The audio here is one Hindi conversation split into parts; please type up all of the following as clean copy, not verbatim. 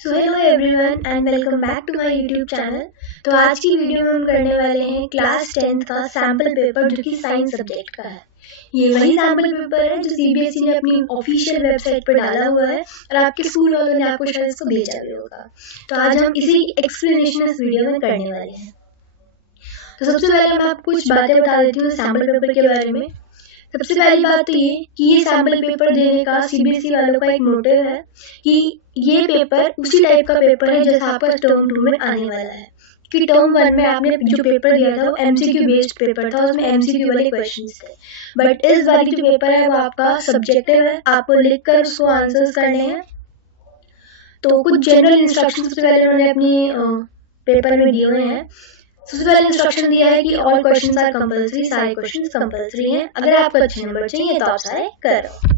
So hello everyone and welcome back to my YouTube channel. तो आज की वीडियो में हम करने वाले हैं क्लास 10th का सैम्पल पेपर जो कि साइंस सब्जेक्ट का है। ये वही सैम्पल पेपर है जो सीबीएसई ने अपनी ऑफिशियल वेबसाइट पर डाला हुआ है और आपके स्कूल वालों ने आपको शायद इसको भेजा भी होगा। तो आज हम इसी एक्सप्लेनेशन इस वीडियो में करने वाले हैं। तो सबसे पहले मैं आपको कुछ बातें बता देती हूँ सैम्पल पेपर के बारे में। सबसे पहली बात तो ये कि ये सैम्पल पेपर देने का सीबीएसई वालों का एक मोटिव है कि ये पेपर उसी टाइप का पेपर है जैसा आपका टर्म 2 में आने वाला है। कि टर्म 1 में आपने जो पेपर दिया था वो एमसीक्यू बेस्ड पेपर था, उसमें एमसीक्यू वाले क्वेश्चंस थे। बट इस बार की जो पेपर है वो आपका सब्जेक्टिव है, आपको लिखकर उसको आंसर्स करने हैं। तो कुछ जनरल इंस्ट्रक्शन सबसे पहले उन्होंने अपनी पेपर में दिए हुए हैं। सबसे पहले इंस्ट्रक्शन दिया है कि ऑल क्वेश्चंस आर कंपलसरी, सारे क्वेश्चंस कंपलसरी हैं। अगर आपको अच्छे नंबर चाहिए तो आप सारे करो।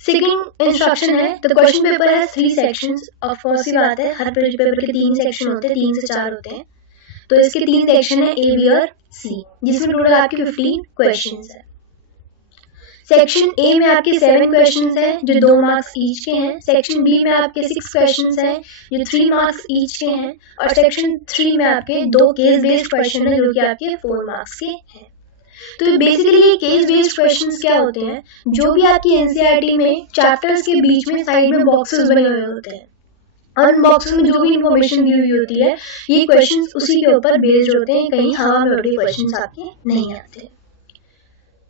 सेकंड इंस्ट्रक्शन है द क्वेश्चन पेपर है 3 सेक्शंस। ऑफ कोर्स ही बात है, हर पेपर के 3 सेक्शन होते हैं, 3 से 4 होते हैं। तो इसके 3 सेक्शन है ए, बी और सी, जिसमें टोटल आपके 15 क्वेश्चंस है। सेक्शन ए में आपके 7 क्वेश्चंस हैं जो 2 मार्क्स ईच के हैं। सेक्शन बी में आपके 6 क्वेश्चंस हैं जो 3 मार्क्स ईच के हैं। और सेक्शन 3 में आपके 2 केस बेस्ड क्वेश्चन हैं जो कि आपके 4 मार्क्स के हैं। तो बेसिकली ये केस बेस्ड क्वेश्चंस क्या होते हैं, जो भी आपकी एनसीईआरटी में चैप्टर्स के बीच में साइड में बॉक्सेस बने हुए होते हैं और उन बॉक्सेस में जो भी इंफॉर्मेशन दी हुई होती है ये क्वेश्चंस उसी के ऊपर बेस्ड होते हैं, कहीं हवा में उड़े क्वेश्चंस आपके नहीं आते।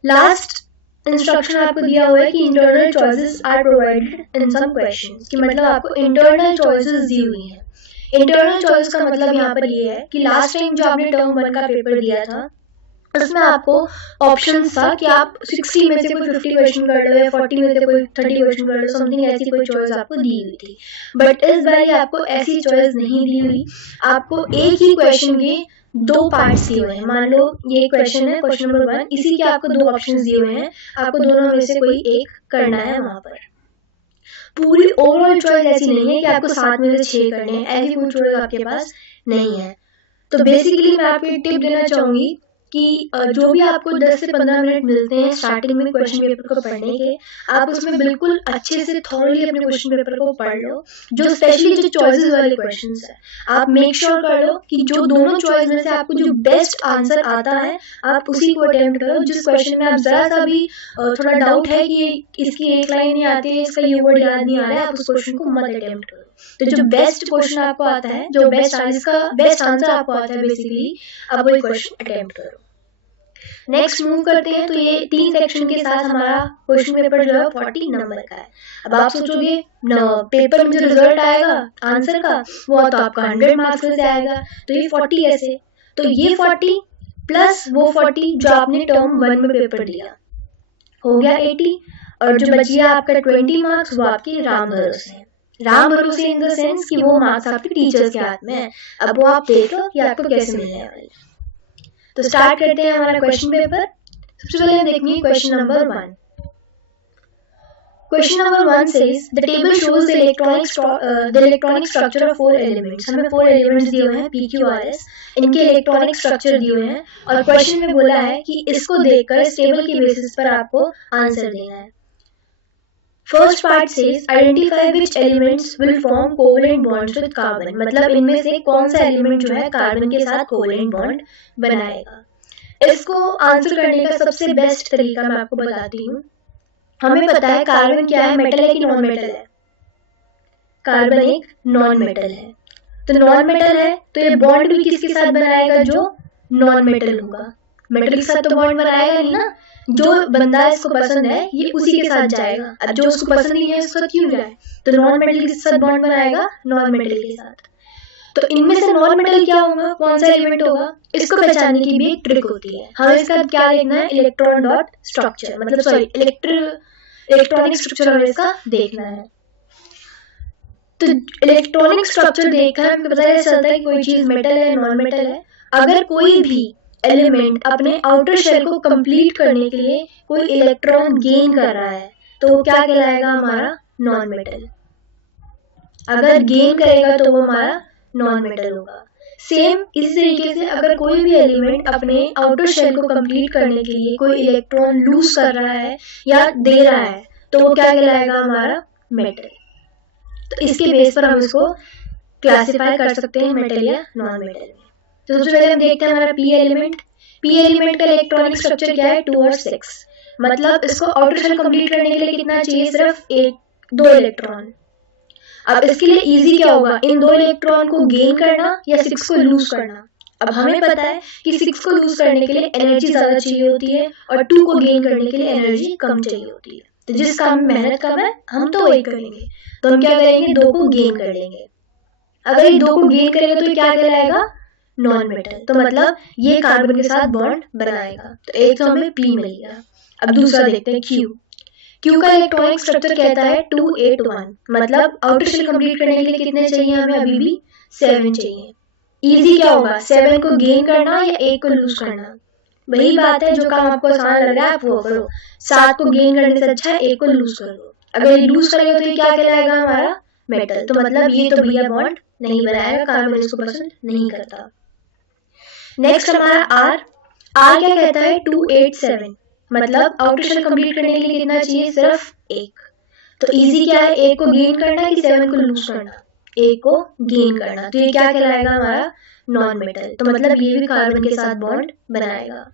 लास्ट इंस्ट्रक्शन आपको दिया हुआ है कि internal choices are provided in some questions, कि मतलब आपको इंटरनल चॉइसेस दी हुई है। इंटरनल चॉइस का मतलब यहाँ पर ये है कि लास्ट टाइम जो आपने टर्म 1 का पेपर दिया था उसमें आपको ऑप्शन था कि आप 60 में से कोई 50 क्वेश्चन कर लो या 40 में से कोई 30 क्वेश्चन कर लो, समथिंग ऐसी कोई चॉइस आपको दी हुई थी। बट इस बार आपको ऐसी चॉइस नहीं दी हुई, आपको एक ही क्वेश्चन के 2 पार्ट्स दिए हुए हैं। मान लो ये क्वेश्चन है, क्वेश्चन नंबर 1, इसी के आपको 2 ऑप्शंस दिए हुए हैं, आपको दोनों में से कोई एक करना है। वहां पर पूरी ओवरऑल चॉइस ऐसी नहीं है कि आपको 7 में से 6 करने हैं, ऐसी कोई चॉइस आपके पास नहीं है। तो बेसिकली मैं आपको एक टिप देना चाहूंगी कि जो भी आपको 10 से 15 मिनट मिलते हैं स्टार्टिंग में क्वेश्चन पेपर को पढ़ने के, आप उसमें बिल्कुल अच्छे से थॉरली अपने क्वेश्चन पेपर को पढ़ लो। जो स्पेशली जो चॉइसेस वाले क्वेश्चंस है आप मेक श्योर कर लो कि जो दोनों चॉइस में से आपको जो बेस्ट आंसर आता है आप उसी को अटेम्प्ट करो। जिस क्वेश्चन में आप जरा सा भी थोड़ा डाउट है कि इसकी एक लाइन नहीं आती है, इसका ये वर्ड याद नहीं आ रहा है, आप उस क्वेश्चन को मत अटेम्प्ट करो। तो जो बेस्ट क्वेश्चन आपको आता है, जो बेस्ट आंसर आपको आता है, बेसिकली आप वो क्वेश्चन अटेम्प्ट करो। नेक्स्ट मूव करते हैं। तो ये 3 सेक्शन के साथ हमारा क्वेश्चन पेपर जो है 40 नंबर का है। अब आप सोचोगे पेपर में जो रिजल्ट आएगा आंसर का वो तो आपका 100 मार्क्स में से आएगा, तो ये 40 ऐसे, तो ये 40 प्लस वो 40 जो आपने टर्म 1 में पेपर दिया हो गया 80, और जो बच गया आपका 20 मार्क्स वो आपके राम भरोसे हैं। राम भरोसे इन द सेंस कि वो मार्क्स आपके टीचर्स के हाथ में है। अब वो आप देख लो कि आपको कैसे मिलने वाले। तो स्टार्ट करते हैं हमारा क्वेश्चन पेपर। सबसे पहले हम देखेंगे question number 1। Question number 1 says the table shows the electronic structure of 4 elements। हमें 4 एलिमेंट्स दिए हुए हैं PQRS, इनके इलेक्ट्रॉनिक स्ट्रक्चर दिए हुए हैं और क्वेश्चन में बोला है कि इसको देखकर इस टेबल के बेसिस पर आपको आंसर देना है। First part says identify which elements will form covalent bonds with carbon, मतलब इनमें से कौन सा एलिमेंट जो है कार्बन के साथ कोवेलेंट बॉन्ड बनाएगा। इसको आंसर करने का सबसे बेस्ट तरीका मैं आपको बताती हूँ। हमें पता है कार्बन क्या है, मेटल है कि नॉन मेटल है? कार्बन एक नॉन मेटल है। तो नॉन मेटल है तो ये बॉन्ड भी किसके साथ बनाएगा? जो नॉन मेटल होगा। मेटल के साथ तो बॉन्ड बनाएगा नहीं ना। जो बंदा इसको पसंद है ये उसी के साथ जाएगा। अब जो उसको पसंद नहीं है उसका क्यों जाए? तो नॉन मेटल के साथ बॉन्ड बनाएगा नॉन मेटल के साथ। तो इनमें से नॉन मेटल क्या होगा, कौन सा एलिमेंट होगा, इसको पहचानने की भी एक ट्रिक होती है। हमें इसका क्या देखना है? इलेक्ट्रॉन डॉट स्ट्रक्चर, मतलब सॉरी इलेक्ट्रॉनिक स्ट्रक्चर हमें इसका देखना है। तो इलेक्ट्रॉनिक स्ट्रक्चर देखकर हमें पता चलता है कि कोई चीज मेटल है नॉन मेटल है। अगर कोई भी एलिमेंट अपने आउटर शेल को कंप्लीट करने के लिए कोई इलेक्ट्रॉन गेन कर रहा है तो वो क्या कहलाएगा? हमारा नॉन मेटल। अगर गेन करेगा तो वो हमारा नॉन मेटल होगा। सेम इस तरीके से अगर कोई भी एलिमेंट अपने आउटर शेल को कंप्लीट करने के लिए कोई इलेक्ट्रॉन लूज कर रहा है या दे रहा है तो वो क्या कहलाएगा? हमारा मेटल। तो इसके बेस पर हम इसको क्लासिफाई कर सकते हैं मेटल या नॉन मेटल में। तो सबसे पहले हम देखते हैं हमारा पी एलिमेंट। पी एलिमेंट का इलेक्ट्रॉनिक स्ट्रक्चर क्या है, 2 और 6। मतलब इसको आउटर शेल कंप्लीट करने के लिए कितना चाहिए, सिर्फ 2 इलेक्ट्रॉन। अब इसके लिए इजी क्या होगा, इन 2 इलेक्ट्रॉन को गेन करना या 6 को लूज करना। अब हमें पता है कि 6 को लूज करने के लिए एनर्जी ज्यादा चाहिए होती है और 2 को गेन करने के लिए एनर्जी कम चाहिए होती है। तो जिस काम में मेहनत कम है हम तो वही करेंगे, तो हम क्या करेंगे, 2 को गेन कर लेंगे। अगर ये 2 को गेन करेगा तो क्या कहलाएगा, नॉन मेटल। तो मतलब ये कार्बन के साथ बॉन्ड बनाएगा, तो एक तो हमें पी मिल गया। अब दूसरा देखते हैं क्यू। क्यू का इलेक्ट्रॉनिक स्ट्रक्चर कहता है 281। मतलब आउटर शेल कंप्लीट करने के लिए कितने चाहिए हमें, अभी भी 7 चाहिए। इजी क्या होगा, 7 को गेन करना या 1 को लूज करना। वही बात है, जो काम आपको आसान लग रहा है आप वो करो। 7 को गेन करने से अच्छा है 1 को लूज कर लो। अगर ये लूज करेगा तो ये क्या कहलाएगा हमारा, मेटल। तो मतलब ये तो भैया बॉन्ड नहीं बनाएगा, कार्बन इसको पसंद नहीं करता। नेक्स्ट हमारा आर। आर क्या कहता है, 287। मतलब आउटर शेल कंप्लीट करने के लिए कितना चाहिए, सिर्फ 1। तो इजी क्या है, 1 को गेन करना कि 7 को लूज करना, 1 को गेन करना। तो ये क्या कहलाएगा हमारा, नॉन मेटल। तो मतलब ये भी कार्बन के साथ बॉन्ड बनाएगा।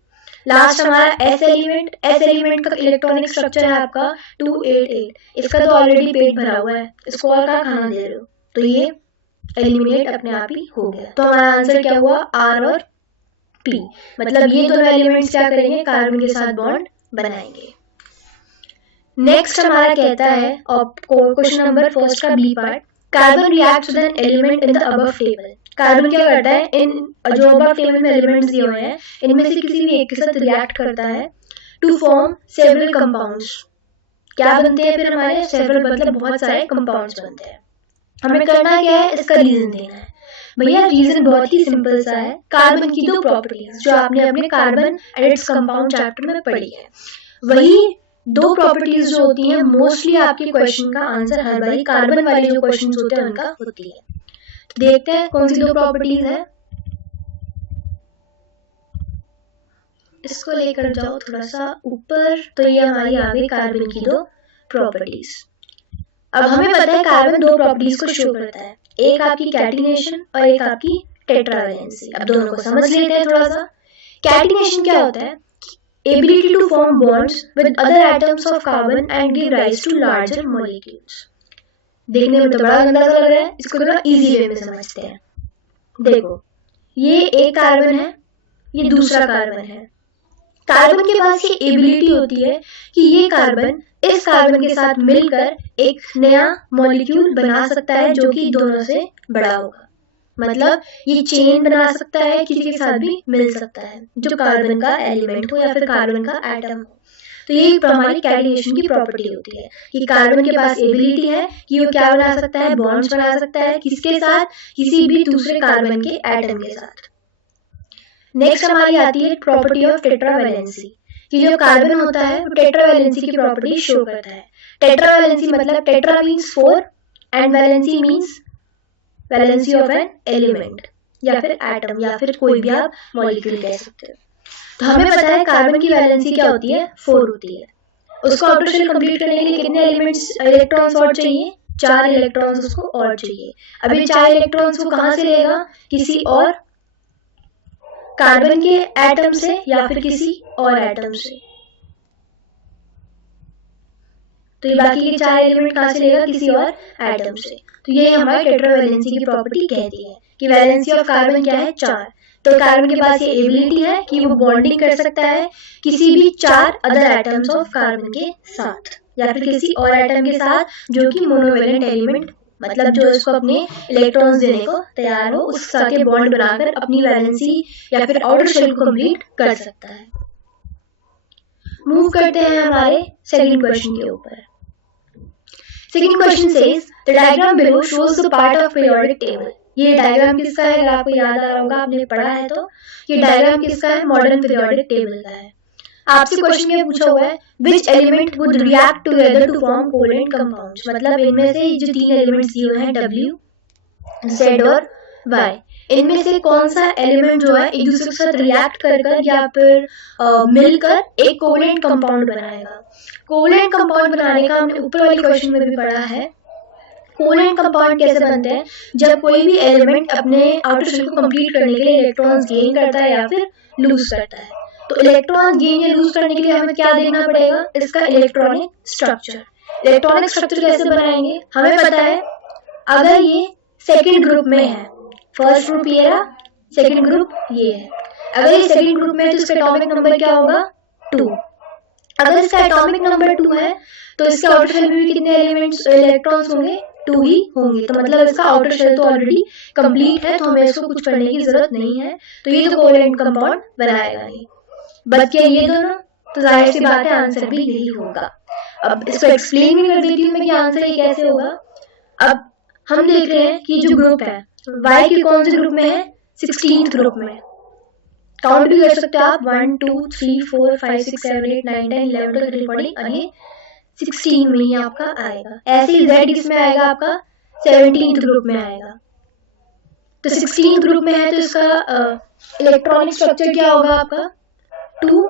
लास्ट हमारा एस एलिमेंट। एस एलिमेंट का इलेक्ट्रॉनिक स्ट्रक्चर है आपका 288। इसका तो ऑलरेडी पेट भरा हुआ है, इसको और क्या खाना दे रहे हो, तो ये एलिमिनेट अपने आप ही हो गया। तो हमारा आंसर क्या हुआ, आर और पी। मतलब ये दोनों एलिमेंट्स क्या करेंगे, कार्बन के साथ बॉन्ड बनाएंगे। नेक्स्ट हमारा कहता है क्वेश्चन नंबर फर्स्ट का B part, carbon reacts with an element in the above table. Carbon क्या करता है, इन जो अबव टेबल में एलिमेंट्स दिए हुए हैं इनमें से किसी भी एक के साथ रिएक्ट करता है टू फॉर्म सेवरल कंपाउंड्स। क्या बनते हैं फिर हमारे, सेवरल मतलब बहुत सारे कंपाउंड्स बनते हैं। हमें करना क्या है, इसका रीजन देना है। भैया रीजन बहुत ही सिंपल सा है, कार्बन की 2 प्रॉपर्टीज जो आपने अपने carbon and its compound chapter में पढ़ी है, वही 2 प्रॉपर्टीज जो होती हैं मोस्टली आपके क्वेश्चन का आंसर हर बार कार्बन वाले जो क्वेश्चन होते हैं उनका होती है। तो देखते हैं कौन सी 2 प्रॉपर्टीज है। इसको लेकर जाओ थोड़ा सा ऊपर, तो ये हमारी आ गई कार्बन की 2 प्रॉपर्टीज। अब हमें पता है कार्बन 2 प्रॉपर्टीज को शो करता है, एक आपकी कैटिनेशन और एक आपकी टेट्रावैलेंसी। अब दोनों को समझ लेते हैं थोड़ा सा। कैटिनेशन क्या होता है, ability to form bonds with other atoms of carbon and give rise to larger molecules. देखने में तो बड़ा गंदा सा लग रहा है, इसको थोड़ा इजी वे में समझते हैं। देखो ये एक कार्बन है, ये दूसरा कार्बन है। कार्बन के पास ये एबिलिटी होती है कि ये कार्बन इस कार्बन के साथ मिलकर एक नया मॉलिक्यूल बना सकता है जो कि दोनों से बड़ा होगा। मतलब ये चेन बना सकता है, किसी के साथ भी मिल सकता है जो कार्बन का एलिमेंट हो या फिर कार्बन का एटम हो। तो ये हमारी कैटिनेशन की प्रॉपर्टी होती है कि कार्बन के पास एबिलिटी है कि वो क्या बना सकता है, बॉन्ड्स बना सकता है किसके साथ, किसी भी दूसरे कार्बन के एटम के साथ। नेक्स्ट हमारी आती है प्रॉपर्टी ऑफ टेट्रावैलेंसी, कि जो कार्बन होता है वो टेट्रावैलेंसी की प्रॉपर्टी शो करता है। टेट्रावैलेंसी मतलब tetra means 4 and valency means valency of an element या फिर एटम या फिर कोई भी आप मॉलिक्यूल कह सकते हो। तो हमें पता है कार्बन की वैलेंसी क्या होती है, 4 होती है। उसको आउटर शेल कंप्लीट करने के लिए कितने एलिमेंट्स इलेक्ट्रॉन्स और चाहिए, 4 इलेक्ट्रॉन्स उसको और चाहिए। अब ये 4 इलेक्ट्रॉन्स वो कहाँ से लेगा, किसी और कार्बन के एटम से या फिर किसी और एटम से। तो ये बाकी के 4 एलिमेंट कहाँ से लेगा, किसी और एटम से। तो ये हमारी टेट्रावैलेंसी की प्रॉपर्टी कहती है कि वैलेंसी ऑफ कार्बन क्या है, 4। तो कार्बन के पास ये एबिलिटी है कि वो बॉन्डिंग कर सकता है किसी भी 4 अदर एटम्स ऑफ कार्बन के साथ या फिर किसी और एटम के साथ जो कि मोनोवेलेंट एलिमेंट, मतलब जो इसको अपने इलेक्ट्रॉन्स देने को तैयार हो, उसके साथ ये बॉन्ड बनाकर अपनी वैलेंसी या फिर आउटर शेल को कंप्लीट कर सकता है। मूव करते हैं हमारे सेकंड क्वेश्चन के ऊपर। Second question says the diagram below shows the part of periodic table. ये डायग्राम किसका है, अगर आपको याद आ रहा होगा, आपने पढ़ा है तो ये डायग्राम किसका है, मॉडर्न पीरियोडिक टेबल का है। आपसे क्वेश्चन में पूछा हुआ है which element would react together to form covalent compounds. मतलब इनमें से जो 3 एलिमेंट्स दिए हुए हैं W, Z और Y, इनमें से कौन सा एलिमेंट जो है एक दूसरे के साथ रिएक्ट कर या फिर मिलकर एक कोवेलेंट कंपाउंड बनाएगा। कोवेलेंट कंपाउंड बनाने का हमने ऊपर वाले क्वेश्चन में भी पढ़ा है कोवेलेंट कंपाउंड कैसे बनते हैं? जब कोई भी एलिमेंट अपने आउटर शेल को कंप्लीट करने के लिए इलेक्ट्रॉन्स गेन करता है या फिर लूज करता है। तो इलेक्ट्रॉन्स गेन या लूज करने के लिए हमें क्या देखना पड़ेगा? इसका इलेक्ट्रॉनिक स्ट्रक्चर। इलेक्ट्रॉनिक स्ट्रक्चर कैसे बनाएंगे? हमें पता है अगर ये सेकेंड ग्रुप में है, फर्स्ट ग्रुप ये रहा, सेकेंड ग्रुप ये है, अगर ये सेकेंड ग्रुप में है तो इसका एटॉमिक नंबर क्या होगा? 2। अगर इसका एटॉमिक नंबर 2 है तो इसके आउटर शेल में भी कितने एलिमेंट्स इलेक्ट्रॉन्स होंगे? 2 ही होंगे। तो मतलब इसका आउटर शेल तो ऑलरेडी कंप्लीट है, तो हमें इसको कुछ करने की जरूरत नहीं है, तो ये तो कोवेलेंट कंपाउंड बनाएगा नहीं। बच गया ये दोनों, तो जाहिर सी बात है आंसर भी यही होगा। अब इसको एक्सप्लेन भी कर देती हूँ मैं कि आंसर ये कैसे होगा। अब हम देख रहे हैं कि जो ग्रुप है Y के कौन से ग्रुप में है? 16th ग्रुप में। काउंट भी कर सकते हो आप, 1 2 3 4 5 6 7 8 9 10 11 12 13 14 और ये 16 में ही आपका आएगा। ऐसे ही Z किसमें आएगा? आपका 17th ग्रुप में आएगा। तो 16th ग्रुप में है तो इसका इलेक्ट्रॉनिक स्ट्रक्चर क्या होगा आपका? 2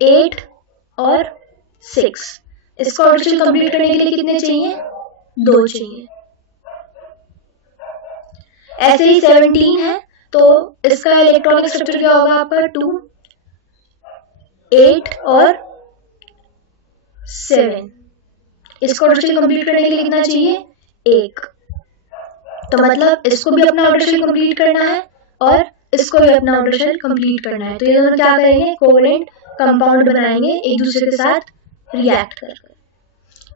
8 और 6। इसको आउटर शेल कंप्लीट करने के लिए कितने चाहिए? 2 चाहिए। ऐसे ही 17 है तो इसका इलेक्ट्रॉनिक स्ट्रक्चर क्या होगा आपका? 2 8 और 7। इसको आउटर शेल कंप्लीट करने के लिए कितना चाहिए? 1। तो मतलब इसको भी अपना आउटर शेल कंप्लीट करना है और इसको भी अपना आउटर शेल कंप्लीट करना है। तो ये दोनों क्या करेंगे? कोवेलेंट कंपाउंड बनाएंगे एक दूसरे के साथ रिएक्ट करके।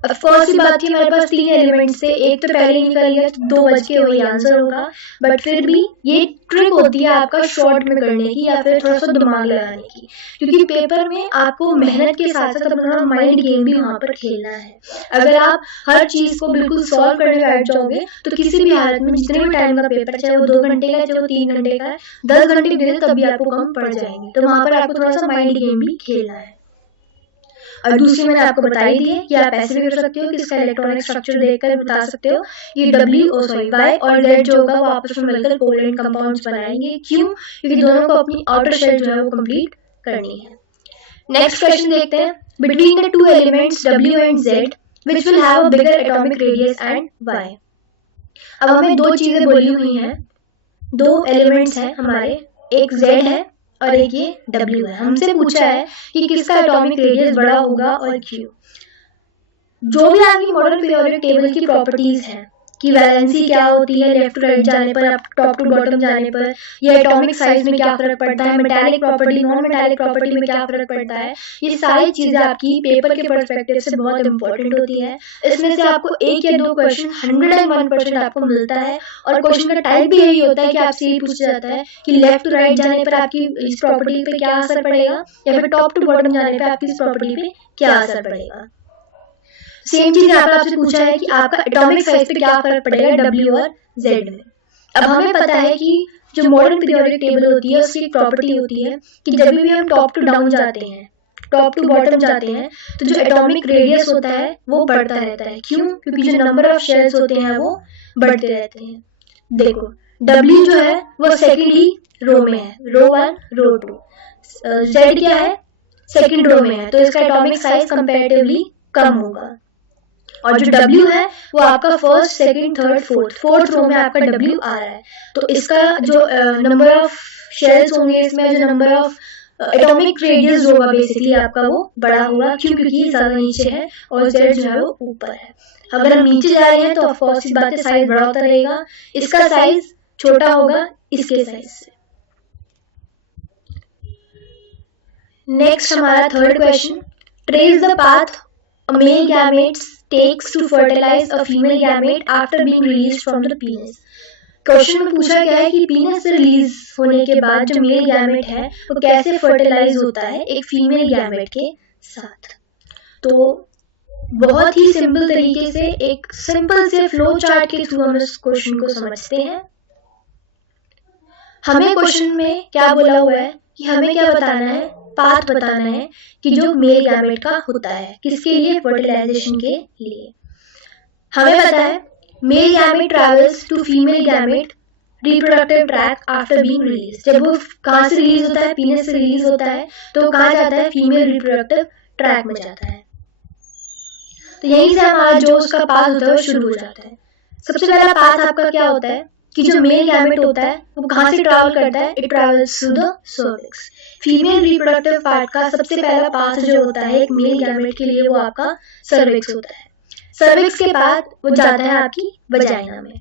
अब फर्स्ट ही बात थी हमारे पास 3 एलिमेंट से, एक तो पहले निकल गया तो 2 बच के वही आंसर होगा। बट फिर भी ये ट्रिक होती है आपका शॉर्ट में करने की या फिर थोड़ा सा दिमाग लगाने की, क्योंकि पेपर में आपको मेहनत के साथ साथ अपना माइंड गेम भी वहां पर खेलना है। अगर आप हर चीज को बिल्कुल सॉल्व करने बैठ जाओगे तो किसी भी हालत में जितने भी टाइम का पेपर, चाहे वो 2 घंटे का है, चाहे वो 3 घंटे का है, 10 घंटे भी दे तब भी आपको कम पड़ जाएंगे। तो वहां पर आपको थोड़ा सा माइंड गेम भी खेलना है। और दूसरी मैंने आपको बता ही दी है कि आप ऐसे भी कर सकते हो कि इसका इलेक्ट्रॉनिक स्ट्रक्चर देखकर बता सकते हो ये Y और Z जो होगा वो आपस में मिलकर कोवेलेंट कंपाउंड्स बनाएंगे। क्यों? क्योंकि दोनों को अपनी आउटर शेल जो है वो कंप्लीट करनी है। नेक्स्ट क्वेश्चन देखते हैं। Between the 2 elements W and Z which will have a bigger atomic radius and Y। अब हमें 2 चीजें बोली हुई हैं, 2 एलिमेंट्स हैं हमारे, एक Z है और एक ये W है। हमसे पूछा है कि किसका एटॉमिक रेडियस बड़ा होगा और क्यों। जो भी आपकी मॉडर्न पीरियोडिक टेबल की प्रॉपर्टीज हैं कि वैलेंसी क्या होती है लेफ्ट टू राइट जाने पर, टॉप टू बॉटम जाने पर, या एटॉमिक साइज में क्या फर्क पड़ता है, metallic property non metallic property में क्या फर्क पड़ता है, ये सारी चीजें आपकी पेपर के पर्सपेक्टिव से बहुत इंपॉर्टेंट होती है। इसमें से आपको 1 या 2 क्वेश्चन 101% आपको मिलता है और क्वेश्चन का टाइप भी यही होता है कि आपसे ये पूछा जाता है कि लेफ्ट टू राइट जाने पर आपकी इस प्रॉपर्टी पे क्या असर पड़ेगा या फिर टॉप टू बॉटम जाने पर आपकी इस प्रॉपर्टी पे क्या असर पड़ेगा। सेम चीज यहाँ पर आपसे पूछा है कि आपका एटॉमिक साइज पे क्या फर्क पड़ेगा W और Z में। अब हमें पता है कि जो मॉडर्न पीरियोडिक टेबल होती है उसकी एक प्रॉपर्टी होती है कि जब भी हम टॉप टू डाउन जाते हैं, टॉप टू बॉटम जाते हैं, तो जो एटॉमिक रेडियस होता है वो बढ़ता रहता है। क्यों? क्योंकि जो नंबर ऑफ शेल्स होते हैं वो बढ़ते रहते हैं। देखो W जो है वो सेकेंडली रो में है, रो 1 रो 2। Z क्या है? सेकेंड रो में है, तो इसका एटॉमिक साइज कंपैरेटिवली कम होगा। और जो W है वो आपका first second third fourth row में आपका W आ रहा है, तो इसका जो नंबर ऑफ शेल्स होंगे इसमें, जो नंबर ऑफ एटॉमिक रेडियस जो होगा बेसिकली आपका वो बड़ा होगा। क्यों? क्योंकि ज्यादा नीचे है और Z जो है वो ऊपर है। अगर हम नीचे जा रहे हैं तो ऑफ कोर्स इस बात से साइज बड़ा होता रहेगा, इसका साइज छोटा होगा इसके साइज से। नेक्स्ट हमारा third question, trace the path a male gamete takes to fertilize a female gamete after being released from the penis। Question में पूछा गया है कि पीनस से रिलीज होने के बाद जो मेल गैमेट है वो कैसे फर्टिलाइज होता है एक फीमेल गैमेट के साथ। तो बहुत ही सिंपल तरीके से एक सिंपल से फ्लो चार्ट के थ्रू हम इस क्वेश्चन को समझते हैं। हमें क्वेश्चन में क्या बोला हुआ है कि हमें क्या बताना है, पाथ बताना है कि जो मेल गैमेट का होता है किसके लिए, फर्टिलाइजेशन के लिए। हमें पता है male gamete travels to female gamete reproductive track after being release. जब वो कहाँ से रिलीज होता है, पीनस से रिलीज होता है, तो कहाँ जाता है, फीमेल रिप्रोडक्टिव ट्रैक में जाता है। तो यहीं से हमारा जो उसका पाथ होता है वो शुरू हो जाता है। सबसे पहला पाथ आपका क्या होता है कि जो मेल गैमेट होता है वो कहाँ से ट्रैवल करता है, it travels through the cervix. Female reproductive part का सबसे पहला पाथ जो होता है एक मेल गैमेट के लिए वो आपका सर्विक्स होता है। सर्विक्स के बाद वो जाता है आपकी वजाइना में।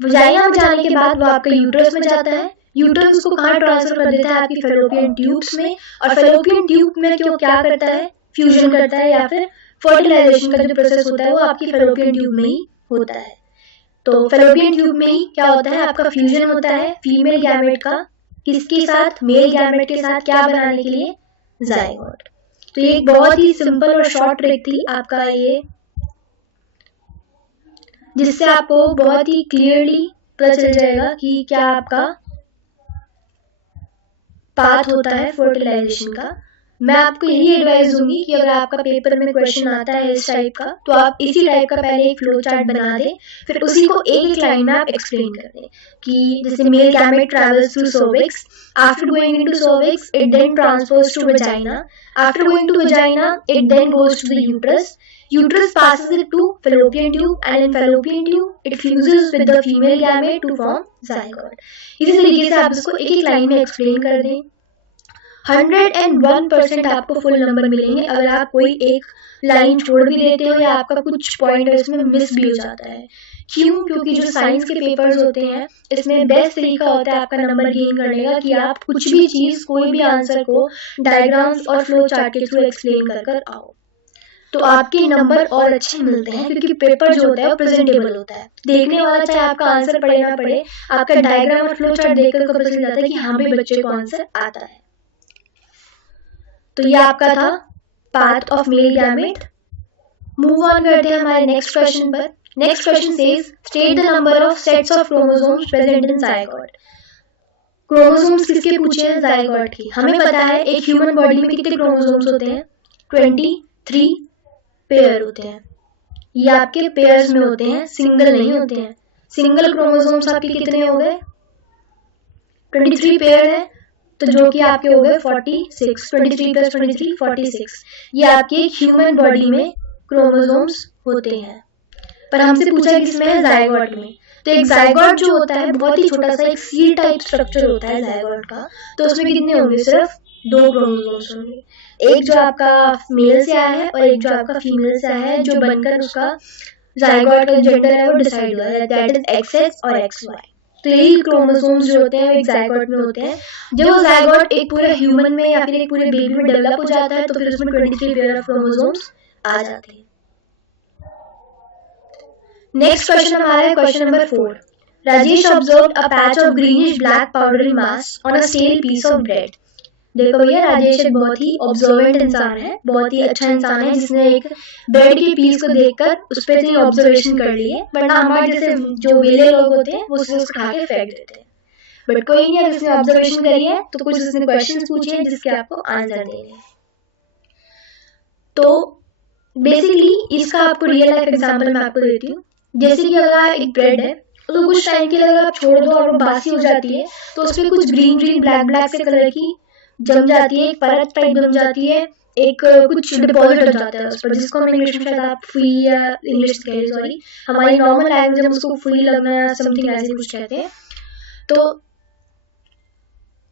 वजाइना में जाने के बाद वो आपका यूट्रस में जाता है। यूट्रस उसको कहाँ ट्रांसफर कर देता है, आपकी फेलोपियन ट्यूब्स में। और फेलोपियन ट्यूब में क्यों क्या करता है, फ्यूजन करता है या फिर फर्टिलाइजेशन का जो प्रोसेस होता है वो आपकी फेलोपियन ट्यूब में ही होता है। तो फेलोपियन ट्यूब में ही क्या होता है, आपका फ्यूजन होता है फीमेल गैमेट का किसके साथ, मेल गैमेट के साथ, क्या बनाने के लिए, जाइगोट। तो ये एक बहुत ही सिंपल और शॉर्ट ट्रिक थी आपका ये, जिससे आपको बहुत ही क्लियरली पता चल जाएगा कि क्या आपका पाथ होता है फर्टिलाइजेशन का। मैं आपको यही एडवाइस दूंगी कि अगर आपका पेपर में क्वेश्चन आता है इस टाइप का तो आप इसी टाइप का पहले एक फ्लो चार्ट बना दें, फिर उसी को एक एक लाइन में आप एक्सप्लेन कर दें कि जैसे male gamete travels through cervix, after going into cervix it then transfers to vagina, after going to vagina it then goes to the uterus, uterus passes it to fallopian tube and in fallopian tube it fuses with the female gamete to form zygote। इसी तरीके से आप इसको एक एक लाइन में एक्सप्लेन कर दें। 101% आपको फुल नंबर मिलेंगे अगर आप कोई एक लाइन छोड़ भी देते हो या आपका कुछ पॉइंट इसमें मिस भी हो जाता है। क्यों? क्योंकि जो साइंस के पेपर्स होते हैं इसमें बेस्ट तरीका होता है आपका नंबर गेन करने का कि आप कुछ भी चीज, कोई भी आंसर को डायग्राम्स और फ्लो चार्ट के थ्रू एक्सप्लेन कर कर आओ, तो आपके नंबर और अच्छे मिलते हैं क्योंकि पेपर जो होता है वो प्रेजेंटेबल होता है। देखने वाला चाहे आपका आंसर पढ़े ना पढ़े, आपका डायग्राम और फ्लो चार्ट देखकर पता चल जाता है कि हाँ भाई बच्चे को आंसर आता है। तो ये आपका था path of male gamete. Move on करते हैं हमारे नेक्स्ट क्वेश्चन पर। Next question says state the number of sets of chromosomes present in zygote. Chromosomes किसके पूछे हैं, जाइगोट की। हमें पता है एक ह्यूमन बॉडी में कितने क्रोमोसोम्स होते हैं, 23 पेयर होते हैं। ये आपके पेयर्स में होते हैं, सिंगल नहीं होते हैं। सिंगल क्रोमोसोम्स आपके कितने हो गए, 23 पेयर है, तो जो कि आपके हो गए 46, 23 + 23 46। ये आपके ह्यूमन बॉडी में क्रोमोसोम्स होते हैं, पर हमसे पूछा है किसमें है, जाइगोट में। तो एक जाइगोट जो होता है बहुत ही छोटा सा एक सीड टाइप स्ट्रक्चर होता है जाइगोट का, तो उसमें कितने होंगे, सिर्फ 2 क्रोमोसोम्स होंगे। एक जो आपका मेल से आया है और एक जो आपका फीमेल से आया है, जो बनकर उसका जाइगोट का जेंडर है वो डिसाइड हुआ है, दैट इज XX और XY। तो यही क्रोमोसोम्स जो होते हैं वो एक जाइगोट में होते हैं। जब वो जाइगोट एक पूरे ह्यूमन में या फिर एक पूरे बेबी में डेवलप हो जाता है तो फिर उसमें 23 पेयर ऑफ क्रोमोसोम्स आ जाते हैं। नेक्स्ट क्वेश्चन हमारा है question number 4। Rajesh observed a patch of greenish black powdery mass on a stale piece of bread. देखो भैया, राजेश एक बहुत ही ऑब्जर्वेंट इंसान है, बहुत ही अच्छा इंसान है जिसने एक ब्रेड के पीस को देखकर उस पर इतनी ऑब्जर्वेशन कर ली है, वरना हमारे जैसे जो वेले लोग होते हैं वो उसे उठा के फेंक देते हैं। बट कोई नहीं, अगर उसने ऑब्जर्वेशन करी है तो कुछ उसने क्वेश्चंस पूछे हैं जिसके आपको आंसर देने हैं। तो बेसिकली इसका आपको रियल लाइफ एग्जाम्पल मैं आपको देती हूँ। जैसे कि अगर एक ब्रेड है तो कुछ टाइम के लिए अगर आप छोड़ दो और वो बासी हो जाती है तो उसमें कुछ ग्रीन ग्रीन ब्लैक ब्लैक से कलर की जम जाती है, एक परत टाइप जम जाती है, एक कुछ डिपॉजिट हो जाता है उस पर, जिसको हम इंग्लिश में शायद आप फुई या इंग्लिश कह रहे, सॉरी हमारी नॉर्मल लैंग्वेज में उसको फुई लगना या समथिंग ऐसे कुछ कहते हैं। तो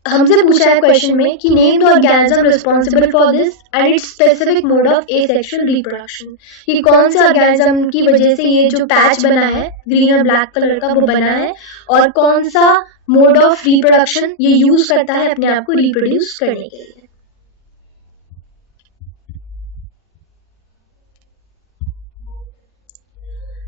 हमसे पूछा है क्वेश्चन में कि name the organism responsible for this and it's specific mode of asexual reproduction. ये कौन से ऑर्गेनिज्म की वजह से ये जो पैच बना है ग्रीन और ब्लैक कलर का वो बना है, और कौन सा मोड ऑफ रिप्रोडक्शन ये यूज करता है अपने आप को रिप्रोड्यूस करने के लिए।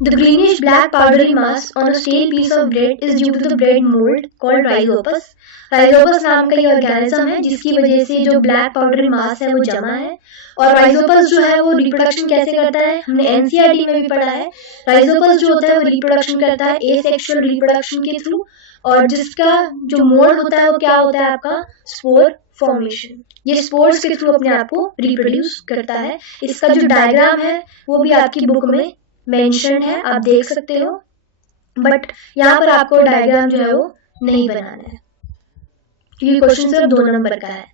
The greenish black powdery mass on a stale piece of bread is due to the bread mold called rhizopus. Rhizopus नाम का ये ऑर्गेनिज्म है जिसकी वजह से जो ब्लैक पाउडरी मास है वो जमा है। और राइजोपस जो है वो रिप्रोडक्शन कैसे करता है, हमने एनसीईआरटी में भी पढ़ा है। राइजोपस जो होता है वो रिप्रोडक्शन करता है एसेक्सुअल रिप्रोडक्शन के थ्रू, और जिसका जो मोड होता है वो क्या होता है आपका, स्पोर फॉर्मेशन। ये स्पोर्स के थ्रू अपने आप को रिप्रोड्यूस करता है। इसका जो डायग्राम है वो भी आपकी बुक में मेंशन है, आप देख सकते हो, बट यहाँ पर आपको डायग्राम जो है वो नहीं बनाना है क्योंकि क्वेश्चन सिर्फ 2 नंबर का है।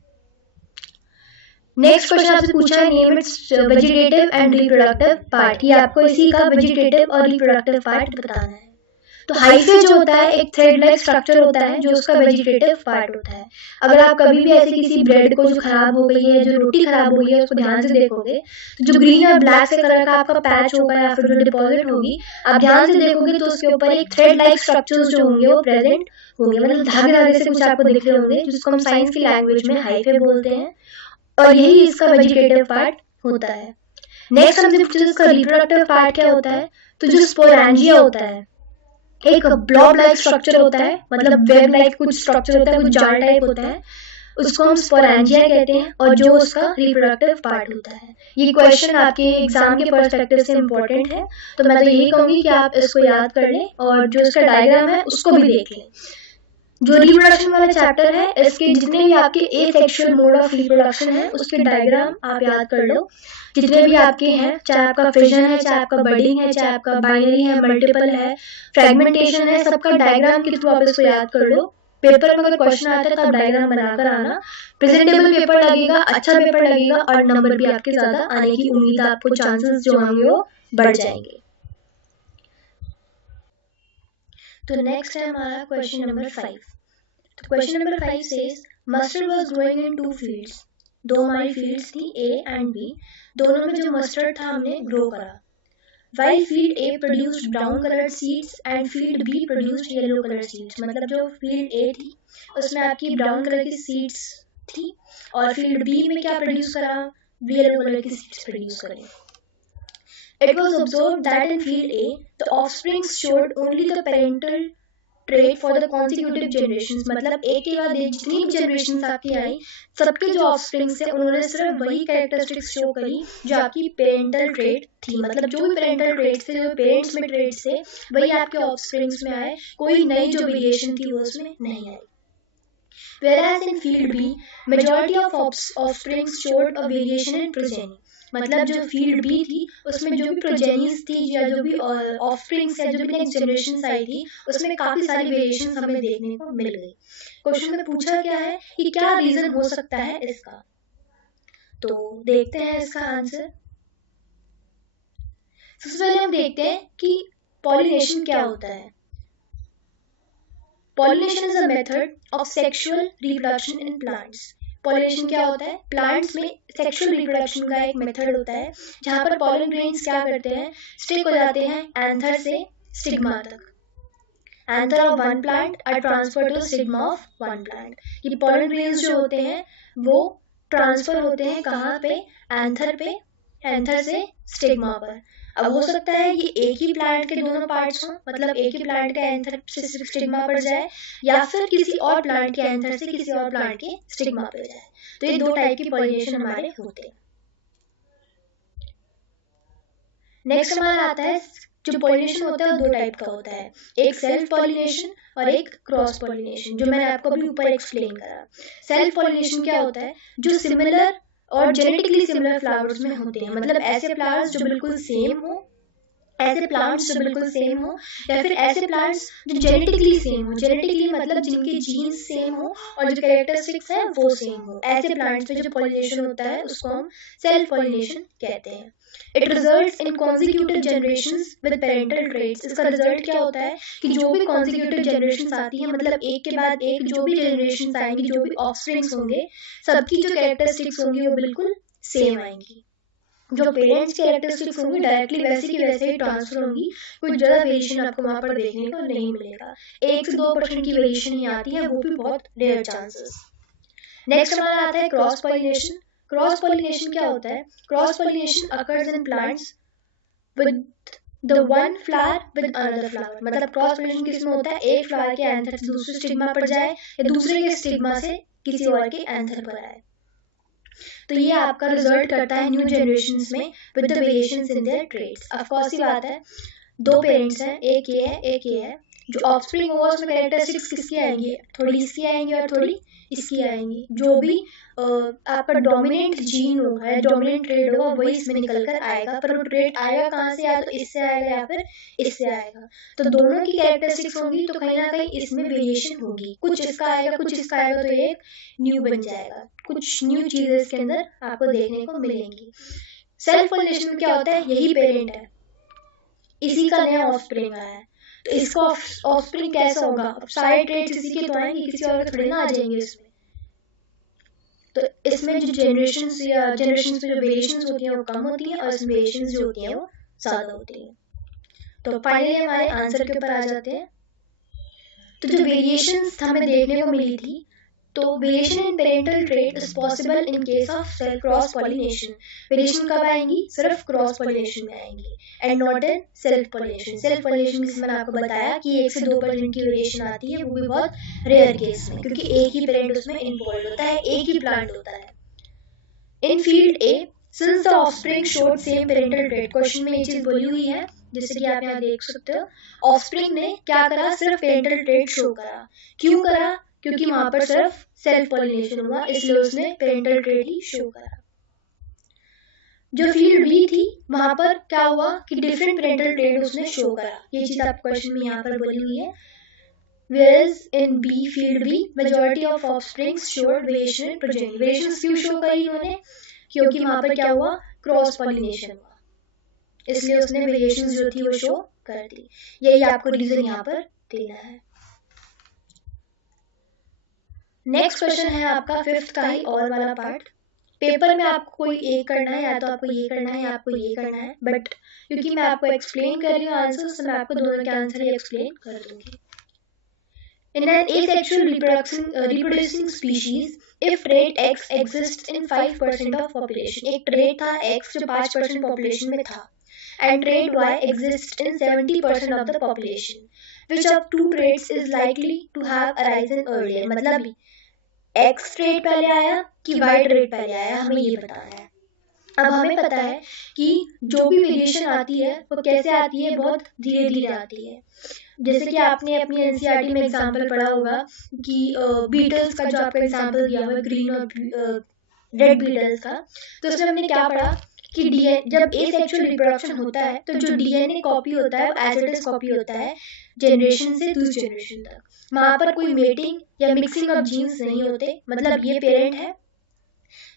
नेक्स्ट क्वेश्चन आपसे पूछा है name it's vegetative and reproductive part. ये आपको इसी का वेजिटेटिव और रिप्रोडक्टिव पार्ट बताना है। तो हाइफे जो होता है एक थ्रेड लाइक स्ट्रक्चर होता है जो उसका वेजिटेटिव पार्ट होता है। अगर आप कभी भी ऐसे किसी ब्रेड को जो खराब हो गई है, जो रोटी खराब हो गई है, उसको ध्यान से देखोगे तो जो ग्रीन और ब्लैक से कलर का आपका पैच होगा या फिर जो डिपॉजिट होगी, आप ध्यान से देखोगे तो उसके ऊपर एक थ्रेड लाइक स्ट्रक्चर्स जो होंगे वो प्रेजेंट होंगे, मतलब धागे धागे से कुछ आपको दिख रहे होंगे, जिसको हम साइंस की लैंग्वेज में हाइफे बोलते हैं, और यही इसका वेजिटेटिव पार्ट होता है। नेक्स्ट हमसे पूछा इसका रिप्रोडक्टिव पार्ट क्या होता है। तो जो स्पोरेंजिया होता है एक ब्लॉब लाइक स्ट्रक्चर होता है, मतलब वेब लाइक कुछ स्ट्रक्चर होता है, कुछ जाल टाइप होता है, उसको हम स्पोरेंजिया कहते हैं, और जो उसका रिप्रोडक्टिव पार्ट होता है। ये क्वेश्चन आपके एग्जाम के पर्सपेक्टिव से इम्पोर्टेंट है, तो मैं तो यही कहूंगी कि आप इसको याद कर लें और जो इसका डायग्राम है उसको भी देख लें। जो रिप्रोडक्शन वाला चैप्टर है इसके जितने भी आपके एसेक्सुअल मोड ऑफ रिप्रोडक्शन है उसके डायग्राम आप याद कर लो, जितने भी आपके हैं, चाहे आपका फिजन है, चाहे आपका बडिंग है, चाहे आपका बाइनरी है, मल्टीपल है, फ्रेगमेंटेशन है, सबका डायग्राम के थ्रू आप इसको याद कर लो। पेपर में अगर क्वेश्चन आता है तो आप डायग्राम बनाकर आना। प्रेजेंटेबल पेपर लगेगा, अच्छा पेपर लगेगा और नंबर भी आपके ज्यादा आने की उम्मीद है, आपको चांसेस जो होंगे वो बढ़ जाएंगे। तो नेक्स्ट है हमारा क्वेश्चन नंबर 5। तो question number 5 says mustard was growing in 2 fields. दो हमारी फील्ड्स थी ए एंड बी, दोनों में जो मस्टर्ड था हमने ग्रो करा। While field A produced brown colored seeds and field B produced yellow colored seeds, मतलब जो field A थी उसमें आपकी ब्राउन कलर की सीड्स थी और फील्ड बी में क्या प्रोड्यूस करा, येलो कलर की सीड्स प्रोड्यूस करी। It was observed that in field A, the offspring showed only the parental trait for the consecutive generations, मतलब एक के बाद एक जितनी भी जनरेशंस आपकी आई सबके जो ऑफस्प्रिंग्स थे उन्होंने सिर्फ वही कैरेक्टरिस्टिक्स शो करी जो आपकी पेरेंटल ट्रेट थी, मतलब जो भी पेरेंटल ट्रेट्स थे, जो पेरेंट्स में ट्रेट्स थे वही आपके ऑफस्प्रिंग्स में आए, कोई नई जो वेरिएशन थी वो उसमें नहीं आई। Whereas in field B, majority of offsprings showed a variation in progeny, मतलब जो फील्ड बी थी उसमें जो भी प्रोजेनीज थी या जो भी ऑफस्प्रिंग्स या जो भी नेक्स्ट जनरेशन आई थी उसमें काफी सारी वेरिएशंस हमें देखने को मिल गई। क्वेश्चन में पूछा क्या है कि क्या रीजन हो सकता है इसका, तो देखते हैं इसका आंसर। सबसे पहले हम देखते हैं कि पॉलिनेशन क्या होता है। Pollination is a method of sexual reproduction in plants. Pollination क्या होता है, प्लांट्स में सेक्सुअल रिप्रोडक्शन का एक मेथड होता है जहां पर पॉलन ग्रेन्स क्या करते हैं, स्टिक हो जाते हैं एंथर से स्टिग्मा तक। Anther of one plant are transfer to stigma of one plant. ये पॉलन ग्रेन्स जो होते हैं वो ट्रांसफर होते हैं कहाँ पे, एंथर पे, एंथर से स्टिग्मा पर। अब हो सकता है ये एक ही प्लांट के दोनों पार्ट्स हों, मतलब एक ही प्लांट का एंथर से स्टिग्मा पर जाए या फिर किसी और प्लांट के एंथर से किसी और प्लांट के स्टिग्मा पर जाए। तो ये दो टाइप की पॉलिनेशन हमारे होते हैं। नेक्स्ट हमारा आता है जो पॉलिनेशन होता है वो दो टाइप का होता है, एक सेल्फ पॉलिनेशन और एक क्रॉस पॉलिनेशन, जो मैंने आपको अभी ऊपर एक्सप्लेन करा। सेल्फ पॉलिनेशन क्या होता है, जो सिमिलर और जेनेटिकली सिमिलर फ्लावर्स में होते हैं, मतलब ऐसे फ्लावर्स जो बिल्कुल सेम हो, ऐसे प्लांट्स जो बिल्कुल सेम हो, या फिर ऐसे प्लांट्स जो जेनेटिकली सेम हो, जेनेटिकली मतलब जिनके जीन्स सेम हो और जो कैरेक्टरिस्टिक्स है वो सेम हो, ऐसे प्लांट्स में जो पॉलिनेशन होता है उसको हम सेल्फ पॉलिनेशन कहते हैं। It results in consecutive generations with parental traits. इसका रिजल्ट क्या होता है कि जो भी consecutive generations आती है, मतलब एक के बाद एक जो भी generations आएंगी, जो भी offsprings होंगे, सबकी जो characteristics होंगी वो बिल्कुल सेम आएंगी। जो पेरेंट्स की कैरेक्टरिस्टिक्स होंगी डायरेक्टली वैसे की वैसे ही ट्रांसफर होंगी, कोई ज़्यादा वेरिएशन आपको वहाँ पर देखने को नहीं मिलेगा। 1 से 2% की वेरिएशन ही आती है, वो भी बहुत रेयर चांसेस। नेक्स्ट हमारा आता है क्रॉस पॉलिनेशन। क्रॉस पॉलिनेशन क्या होता है, cross pollination occurs in plants with the one flower with another flower, मतलब क्रॉस पॉलिनेशन किसमें होता है, एक फ्लावर के एंथर से दूसरे स्टिग्मा पर जाए या दूसरे के स्टिग्मा से किसी और के एंथर पर आए। तो ये आपका रिजल्ट करता है न्यू जनरेशंस में with the variations in their traits. Of course ही बात है, दो पेरेंट्स हैं, एक ये है एक ये है, जो ऑफस्प्रिंग होगा उसमें कैरेक्टरिस्टिक्स किसकी आएंगी, थोड़ी इसकी आएंगी और थोड़ी इसकी आएंगी। जो भी आपका डोमिनेंट जीन होगा या डोमिनेंट ट्रेड होगा वही इसमें निकल कर आएगा, पर वो ट्रेड आएगा कहाँ से, या तो इससे आएगा या फिर इससे आएगा। तो दोनों की कैरेक्टरिस्टिक्स होंगी तो कहीं ना कहीं इसमें वेरिएशन होगी, कुछ इसका आएगा कुछ इसका आएगा, तो एक न्यू बन जाएगा, कुछ न्यू चीजें इसके अंदर आपको देखने को मिलेंगी। सेल्फ पॉलिनेशन में क्या होता है, यही पेरेंट है, इसी का नया ऑफस्प्रिंग आया है, तो इसका ऑफस्प्रिंग कैसा होगा, अब सारे ट्रेड्स इसी के तो आएंगे, किसी और के थोड़ी ना आ जाएंगे इसमें। तो इसमें जो जनरेशंस में जो वेरिएशंस होती हैं वो कम होती हैं और इसमें वेरिएशंस जो होती हैं वो ज़्यादा होती हैं। तो फाइनली हमारे आंसर के ऊपर आ जाते हैं। तो जो वेरिएशंस हमें देखने को मिली थी, तो variation in parental trait is possible in case of self cross pollination. Variation कब आएंगी, सिर्फ क्रॉस पॉलिनेशन में आएंगी and not in self pollination. Self pollination में मैंने आपको बताया कि 1 से 2% की वेरिएशन आती है, वो भी बहुत रेयर केस में, क्योंकि एक ही पेरेंट उसमें इन्वॉल्व होता है, एक ही प्लांट होता है। In field A since the offspring showed same parental trait, question में ये चीज बोली हुई है जैसे कि आप यहाँ देख सकते हो, ऑफस्प्रिंग ने क्या करा, सिर्फ पेरेंटल ट्रेट शो करा। क्यों करा, क्योंकि वहां पर सिर्फ सेल्फ पॉलिनेशन हुआ, इसलिए उसने पेरेंटल ट्रेट ही शो करा। जो फील्ड बी थी वहां पर क्या हुआ कि डिफरेंट पेरेंटल ट्रेट उसने शो करा, ये चीज आप क्वेश्चन में यहाँ पर बोली हुई है। Whereas in B field B, majority of offsprings showed variation in progeny. Variations क्यों शो करी इन्होंने, क्योंकि वहां पर क्या हुआ, क्रॉस पॉलिनेशन हुआ, इसलिए उसने वेरिएशंस जो थी वो शो कर दी। यही आपको रीजन यहाँ पर देना है। नेक्स्ट क्वेश्चन है आपका 5th का ही और वाला पार्ट। पेपर में आपको कोई एक करना है, या तो आपको ये करना है या आपको ये करना है, बट क्योंकि मैं आपको एक्सप्लेन कर रही हूँ आंसर, तो मैं आपको दोनों के आंसर ही एक्सप्लेन कर दूंगी। In an asexual reproducing species, if trait X exists in 5% of population, एक trait था X जो 5% population में था, and trait Y exists in 70% of the population, which of two traits is likely to have arisen earlier? मतलब X trait पहले आया कि Y trait पहले आया, हमें ये बताना है। अब हमें पता है कि जो भी वेरिएशन आती है वो कैसे आती है, बहुत धीरे धीरे आती है। जैसे कि आपने अपनी एनसीईआरटी में एग्जांपल पढ़ा होगा कि बीटल्स का जो आपका एग्जांपल दिया हुआ है ग्रीन और रेड बीटल्स का, तो उसमें हमने क्या पढ़ा कि जब एसेक्सुअल रिप्रोडक्शन होता है तो जो डीएनए कॉपी होता है वो एज इट इज कॉपी होता है जनरेशन से दूसरी जनरेशन तक, वहां पर कोई मेटिंग या मिक्सिंग ऑफ जीन्स नहीं होते। मतलब ये पेरेंट है,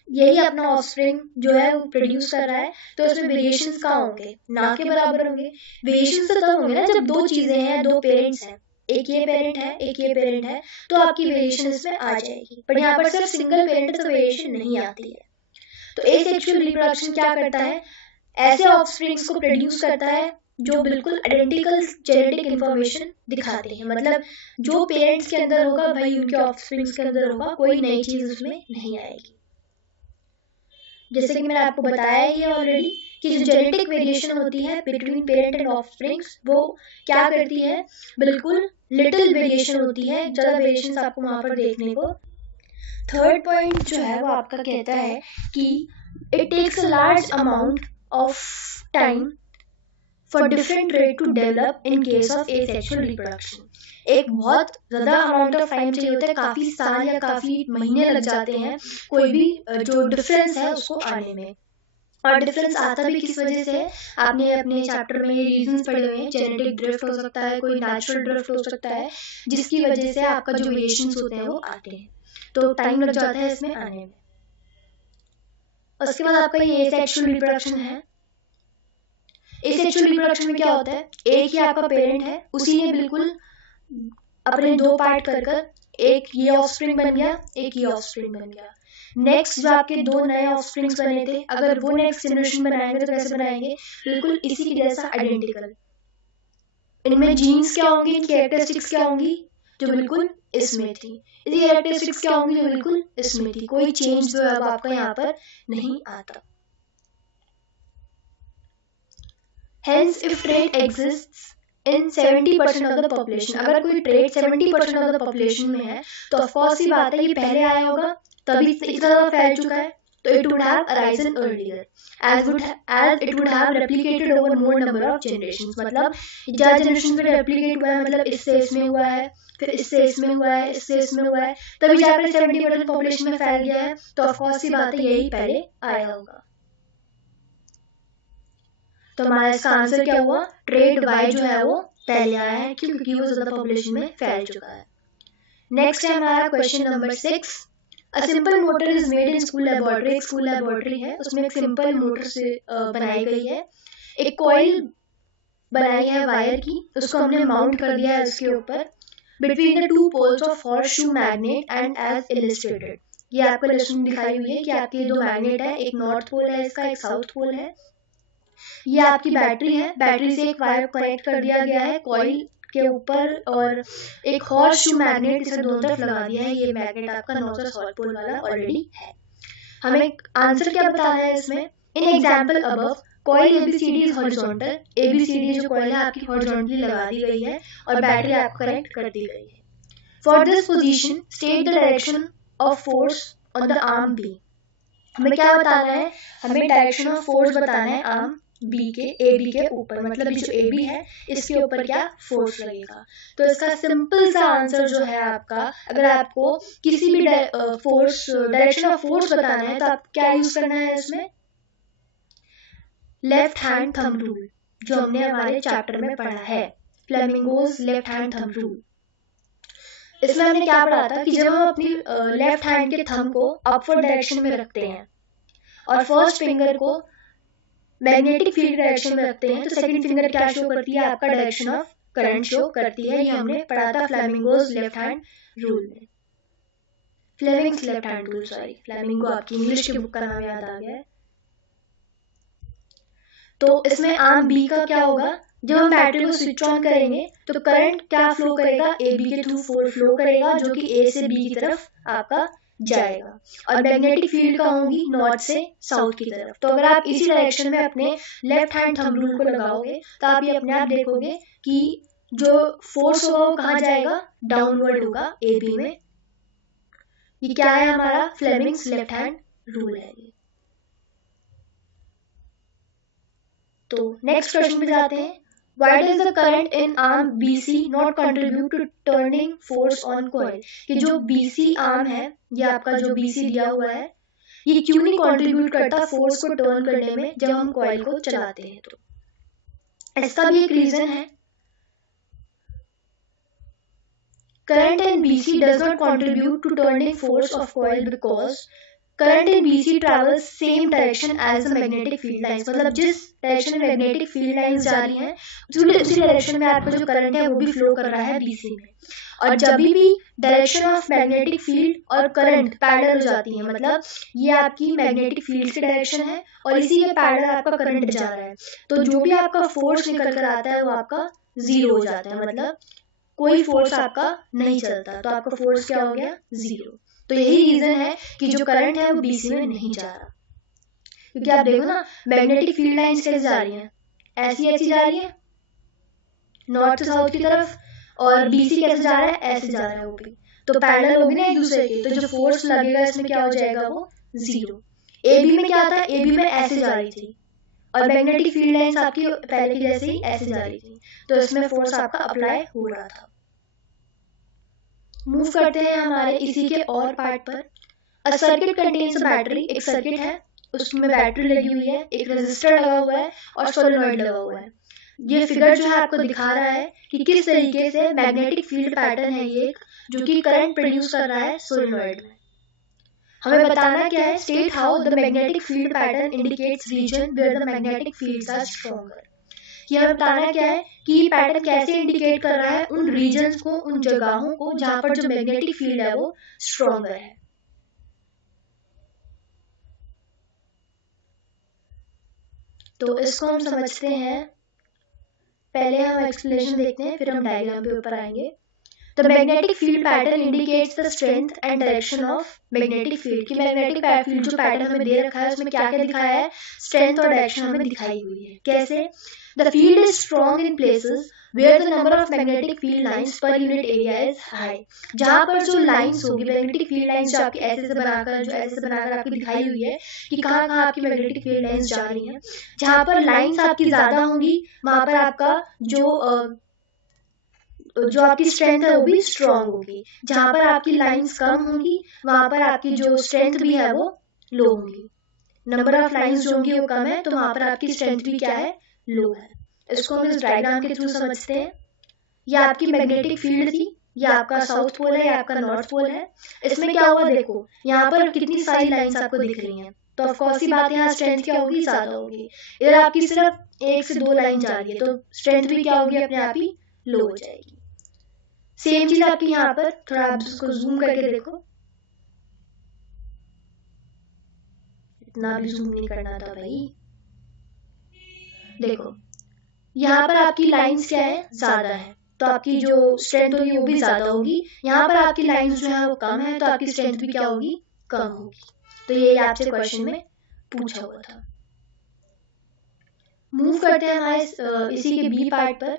यही अपना ऑफस्प्रिंग जो है वो प्रोड्यूस कर रहा है, तो उसमें वेरिएशंस कहाँ होंगे, ना के बराबर होंगे। वेरिएशंस तो तब होंगे ना जब दो चीजें हैं, दो पेरेंट्स हैं, एक ये पेरेंट है एक ये पेरेंट है, तो आपकी वेरिएशन इसमें आ जाएगी। पर यहाँ पर सिर्फ सिंगल पेरेंट है तो वेरिएशन नहीं आती है। तो एसेक्सुअल रिप्रोडक्शन क्या करता है, ऐसे ऑफस्प्रिंग्स को प्रोड्यूस करता है जो बिल्कुल आइडेंटिकल जेनेटिक इंफॉर्मेशन दिखाते हैं। मतलब जो पेरेंट्स के अंदर होगा वही उनके ऑफस्प्रिंग्स के अंदर होगा, कोई नई चीज उसमें नहीं आएगी। जैसे कि मैंने आपको बताया ही है ऑलरेडी कि जो जेनेटिक वेरिएशन होती है बिटवीन पेरेंट एंड ऑफस्प्रिंग्स वो क्या करती है, बिल्कुल लिटिल वेरिएशन होती है, ज्यादा वेरिएशंस आपको वहां पर देखने को। थर्ड पॉइंट जो है वो आपका कहता है कि it takes a large amount of time for different trait to develop in case of asexual reproduction. एक बहुत ज्यादा अमाउंट ऑफ टाइम चाहिए होता है, काफी साल या काफी महीने लग जाते हैं कोई भी जो डिफरेंस है उसको आने में। और डिफरेंस आता भी किस वजह से है, आपने अपने चैप्टर में रीजंस पढ़े हुए हैं। जेनेटिक ड्रिफ्ट हो सकता है, कोई नेचुरल ड्रिफ्ट हो सकता है, जिसकी वजह से आपका जो वेरिएशंस होते हैं वो आते हैं, तो टाइम लग जाता है इसमें आने में। उसके बाद आपका ये एसेक्सुअल रिप्रोडक्शन है। एसेक्सुअल रिप्रोडक्शन में क्या होता है, एक ही आपका पेरेंट है, उसी ने बिल्कुल अपने दो पार्ट कर कर एक ये ऑफस्प्रिंग बन गया, एक ये ऑफस्प्रिंग बन गया। नेक्स्ट जो आपके दो नए ऑफस्प्रिंग्स बने थे, अगर वो नेक्स्ट जनरेशन बनाएंगे तो कैसे बनाएंगे, बिल्कुल इसी की जैसा आइडेंटिकल। इनमें जीन्स क्या होंगी, इनकी कैरेक्टरिस्टिक्स क्या होंगी, जो बिल्कुल इसमें थी, इनकी कैरेक्टरिस्टिक्स क्या होंगी जो बिल्कुल इसमें थी। कोई चेंज जो है अब आपका यहाँ पर नहीं आता। Hence, if trait exists in 70% of the population, अगर कोई ट्रेट 70% ऑफ द पॉपुलेशन में है तो ऑफकोर्स ये बात है ये पहले आया होगा तभी इतना ज्यादा फैल चुका है, तो it would have arisen earlier as it would have replicated over more number of generations. मतलब ज्यादा जनरेशन में रेप्लिकेट हुआ है, मतलब इससे इसमें हुआ है, फिर इससे इसमें हुआ है, इससे इसमें हुआ है, तभी जाकर 70% पॉपुलेशन में फैल गया है। तो ऑफकोर्स सी बात है यही पहले आया होगा। तो हमारा इसका आंसर क्या हुआ, ट्रेड वाई जो है वो पहले आया है, क्योंकि वो ज्यादा पॉपुलेशन में फैल चुका है। नेक्स्ट है हमारा question number 6। A simple motor is made in school laboratory। एक स्कूल लेबोरेटरी है, उसमें एक सिंपल मोटर से बनाई गई है। एक कॉइल बनाई है वायर की, उसको हमने माउंट कर दिया है उसके ऊपर, between the two poles of horseshoe magnet and as illustrated. ये आपको इलस्ट्रेशन दिखाई हुई है कि आपके दो मैग्नेट है, एक नॉर्थ पोल है इसका, एक साउथ पोल है। ये आपकी बैटरी है, बैटरी से एक वायर कनेक्ट कर दिया गया है कॉइल के ऊपर, और एक हॉर्सशू मैग्नेट इसे दोनों तरफ लगा दिया है। ये मैग्नेट आपका नॉर्थ और साउथ पोल वाला ऑलरेडी है। हमें आंसर क्या बताना है इसमें, in example above coil ABCD is horizontal. ABCD जो कॉइल है आपकी हॉरिजॉन्टली लगा दी गई है और बैटरी आपको कनेक्ट कर दी गई है। For this position state the direction of force on the arm B. हमें क्या बताना है, हमें डायरेक्शन ऑफ फोर्स बताना है आर्म बी के, ए बी के ऊपर, मतलब ये जो ए बी है इसके ऊपर क्या फोर्स लगेगा। तो इसका सिंपल सा आंसर जो है आपका, अगर आपको किसी भी फोर्स डायरेक्शन ऑफ फोर्स बताना है तो आप क्या यूज करना है इसमें, लेफ्ट हैंड थंब रूल, जो हमने हमारे चैप्टर में पढ़ा है, flamingos left hand thumb rule. इसमें हमने क्या पढ़ा था कि जब हम अपनी लेफ्ट हैंड के थंब को अपवर्ड डायरेक्शन में रखते हैं और फर्स्ट फिंगर को मैग्नेटिक फील्ड डायरेक्शन में रखते हैं, तो सेकंड फिंगर क्या शो करती है, आपका डायरेक्शन ऑफ करंट शो करती है। ये हमने पढ़ा था फ्लेमिंगोज लेफ्ट हैंड रूल में, Fleming's left hand rule, sorry flamingo आपकी इंग्लिश की बुक का नाम याद आ गया है। तो इसमें आर्म बी का क्या होगा, जब हम बैटरी को स्विच ऑन करेंगे तो करंट क्या फ्लो करेगा, ए बी के थ्रू फ्लो करेगा, जो कि ए से बी की तरफ आपका जाएगा, और मैग्नेटिक फील्ड का होगी नॉर्थ से साउथ की तरफ। तो अगर आप इसी डायरेक्शन में अपने लेफ्ट हैंड थंब रूल को लगाओगे तो आप ये अपने आप देखोगे कि जो फोर्स होगा वो कहाँ जाएगा, डाउनवर्ड होगा ए बी में। ये क्या है हमारा, फ्लेमिंग्स लेफ्ट हैंड रूल है ये। तो नेक्स्ट क्वेश्चन पे जाते हैं, Why does the current in arm BC not contribute to turning force on coil? कि जो BC आर्म है, ये आपका जो BC दिया हुआ है, ये क्यों नहीं कंट्रीब्यूट करता फोर्स को टर्न करने में जब हम कॉइल को चलाते हैं। तो इसका भी एक रीजन है, current in BC does not contribute to turning force of coil because current in BC travels same direction as the magnetic field lines. मतलब जिस डायरेक्शन में मैग्नेटिक फील्ड लाइंस जा रही हैं उसी डायरेक्शन में आपका जो करंट है वो भी फ्लो कर रहा है BC में। और जब भी डायरेक्शन ऑफ मैग्नेटिक फील्ड और करंट पैरेलल हो जाती है, मतलब ये आपकी मैग्नेटिक फील्ड की डायरेक्शन है और इसी के पैरेलल आपका करंट जा रहा है, तो जो भी आपका फोर्स निकल कर आता है वो आपका जीरो हो जाता है, मतलब कोई फोर्स आपका नहीं चलता, तो आपका फोर्स क्या हो गया, जीरो। तो यही रीजन है कि जो करंट है वो BC में नहीं जा रहा, क्योंकि आप देखो ना मैग्नेटिक फील्ड लाइंस कैसे जा रही हैं, ऐसी जा रही है नॉर्थ से साउथ की तरफ, और BC कैसे जा रहा है, ऐसे जा रहा है वो भी, तो पैरेलल होगी ना एक दूसरे के, तो जो फोर्स लगेगा इसमें क्या हो जाएगा, वो जीरो। AB में क्या था, AB में ऐसे जा रही थी और मैग्नेटिक फील्ड लाइंस आपकी पहले की जैसे ही ऐसे जा रही थी, तो इसमें फोर्स आपका अप्लाई हो रहा था। मूव करते हैं हमारे इसी के और पार्ट पर। A circuit contains a battery, एक सर्किट है उसमें बैटरी लगी हुई है, एक रेजिस्टर लगा हुआ है और सोलेनॉइड लगा हुआ है। ये फिगर जो है आपको दिखा रहा है कि किस तरीके से मैग्नेटिक फील्ड पैटर्न है ये, जो कि करंट प्रोड्यूस कर रहा है सोलेनॉइड में। हमें बताना क्या है, state how the magnetic field pattern indicates region where the magnetic fields are stronger. कि हमें बताना क्या है कि ये पैटर्न कैसे इंडिकेट कर रहा है उन रीजन्स को, उन जगहों को जहां पर जो मैग्नेटिक फील्ड है वो स्ट्रॉन्गर है। तो इसको हम समझते हैं, पहले हम एक्सप्लेनेशन देखते हैं फिर हम डायग्राम पे ऊपर आएंगे। The magnetic field pattern indicates the strength and direction of magnetic field कि मैग्नेटिक फील्ड जो पैटर्न हमें दे रखा है उसमें क्या क्या दिखाया है, स्ट्रेंथ और डायरेक्शन हमें दिखाई हुई है। कैसे? The field is strong in places where the number of magnetic field lines per unit area is high. जहाँ पर जो लाइंस होगी मैग्नेटिक फील्ड लाइंस जो आपकी ऐसे से बनाकर आपकी दिखाई हुई है कि कहाँ कहाँ आपकी मैग्नेटिक फील्ड लाइंस जा रही हैं, जहाँ पर लाइंस आपकी ज्यादा होंगी वहां पर आपका जो आपकी स्ट्रेंथ है वो भी स्ट्रॉन्ग होगी। जहाँ पर आपकी लाइंस कम होंगी वहां पर आपकी जो स्ट्रेंथ भी है वो लो होगी। नंबर ऑफ लाइंस जो होंगी वो कम है तो वहां पर आपकी स्ट्रेंथ भी क्या है, लो है। इसको हम इस डायग्राम के थ्रू समझते हैं। ये आपकी मैग्नेटिक फील्ड थी, ये आपका साउथ पोल है, ये आपका नॉर्थ पोल है। इसमें क्या हुआ देखो, यहाँ पर कितनी सारी लाइंस आपको दिख रही हैं, तो ऑफ कोर्स ही बात है यहाँ स्ट्रेंथ क्या होगी, ज्यादा होगी। इधर आपकी सिर्फ 1 से 2 लाइन जा रही है तो स्ट्रेंथ भी क्या होगी, अपने आप ही लो हो जाएगी। सेम चीज आपकी यहाँ पर, थोड़ा आप इसको जूम करके देखो, इतना भी जूम नहीं करना था भाई। देखो यहाँ पर आपकी लाइंस क्या है, ज्यादा है तो आपकी जो स्ट्रेंथ होगी वो भी ज्यादा होगी। यहाँ पर आपकी लाइंस जो है वो कम है तो आपकी स्ट्रेंथ भी क्या होगी, कम होगी। तो ये आपसे क्वेश्चन में पूछा हुआ था। मूव करते हैं हमारे इसी के बी पार्ट पर।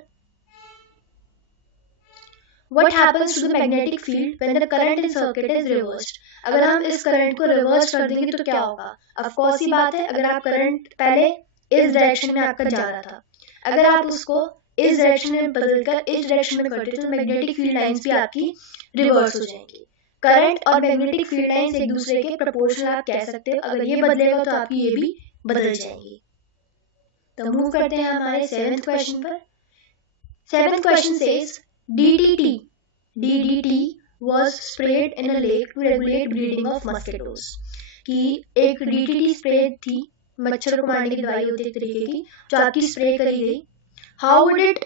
What happens to the magnetic field when the current in circuit is reversed? अगर हम इस करंट को रिवर्स कर देंगे तो क्या होगा? ऑफ कोर्स ही बात है, अगर आप करंट पहले इस डायरेक्शन में आपका जा रहा था, अगर आप उसको इस डायरेक्शन में बदलकर इस डायरेक्शन में करते तो मैग्नेटिक फील्ड लाइंस भी आपकी रिवर्स हो जाएंगी। करंट और मैग्नेटिक फील्ड लाइंस एक दूसरे के प्रोपोर्शनल आप कह सकते हो। अगर ये बदलेगा तो आपकी ये भी बदल जाएंगी। तो मूव करते हैं हमारे 7th क्वेश्चन पर। 7th question says DDT was sprayed in a lake to regulate breeding of mosquitoes। कि एक DDT स्प्रे थी, मच्छर को मारने की दवाई होती है एक तरीके की, जो आपकी स्प्रे करी गई। हाउ डिड इट,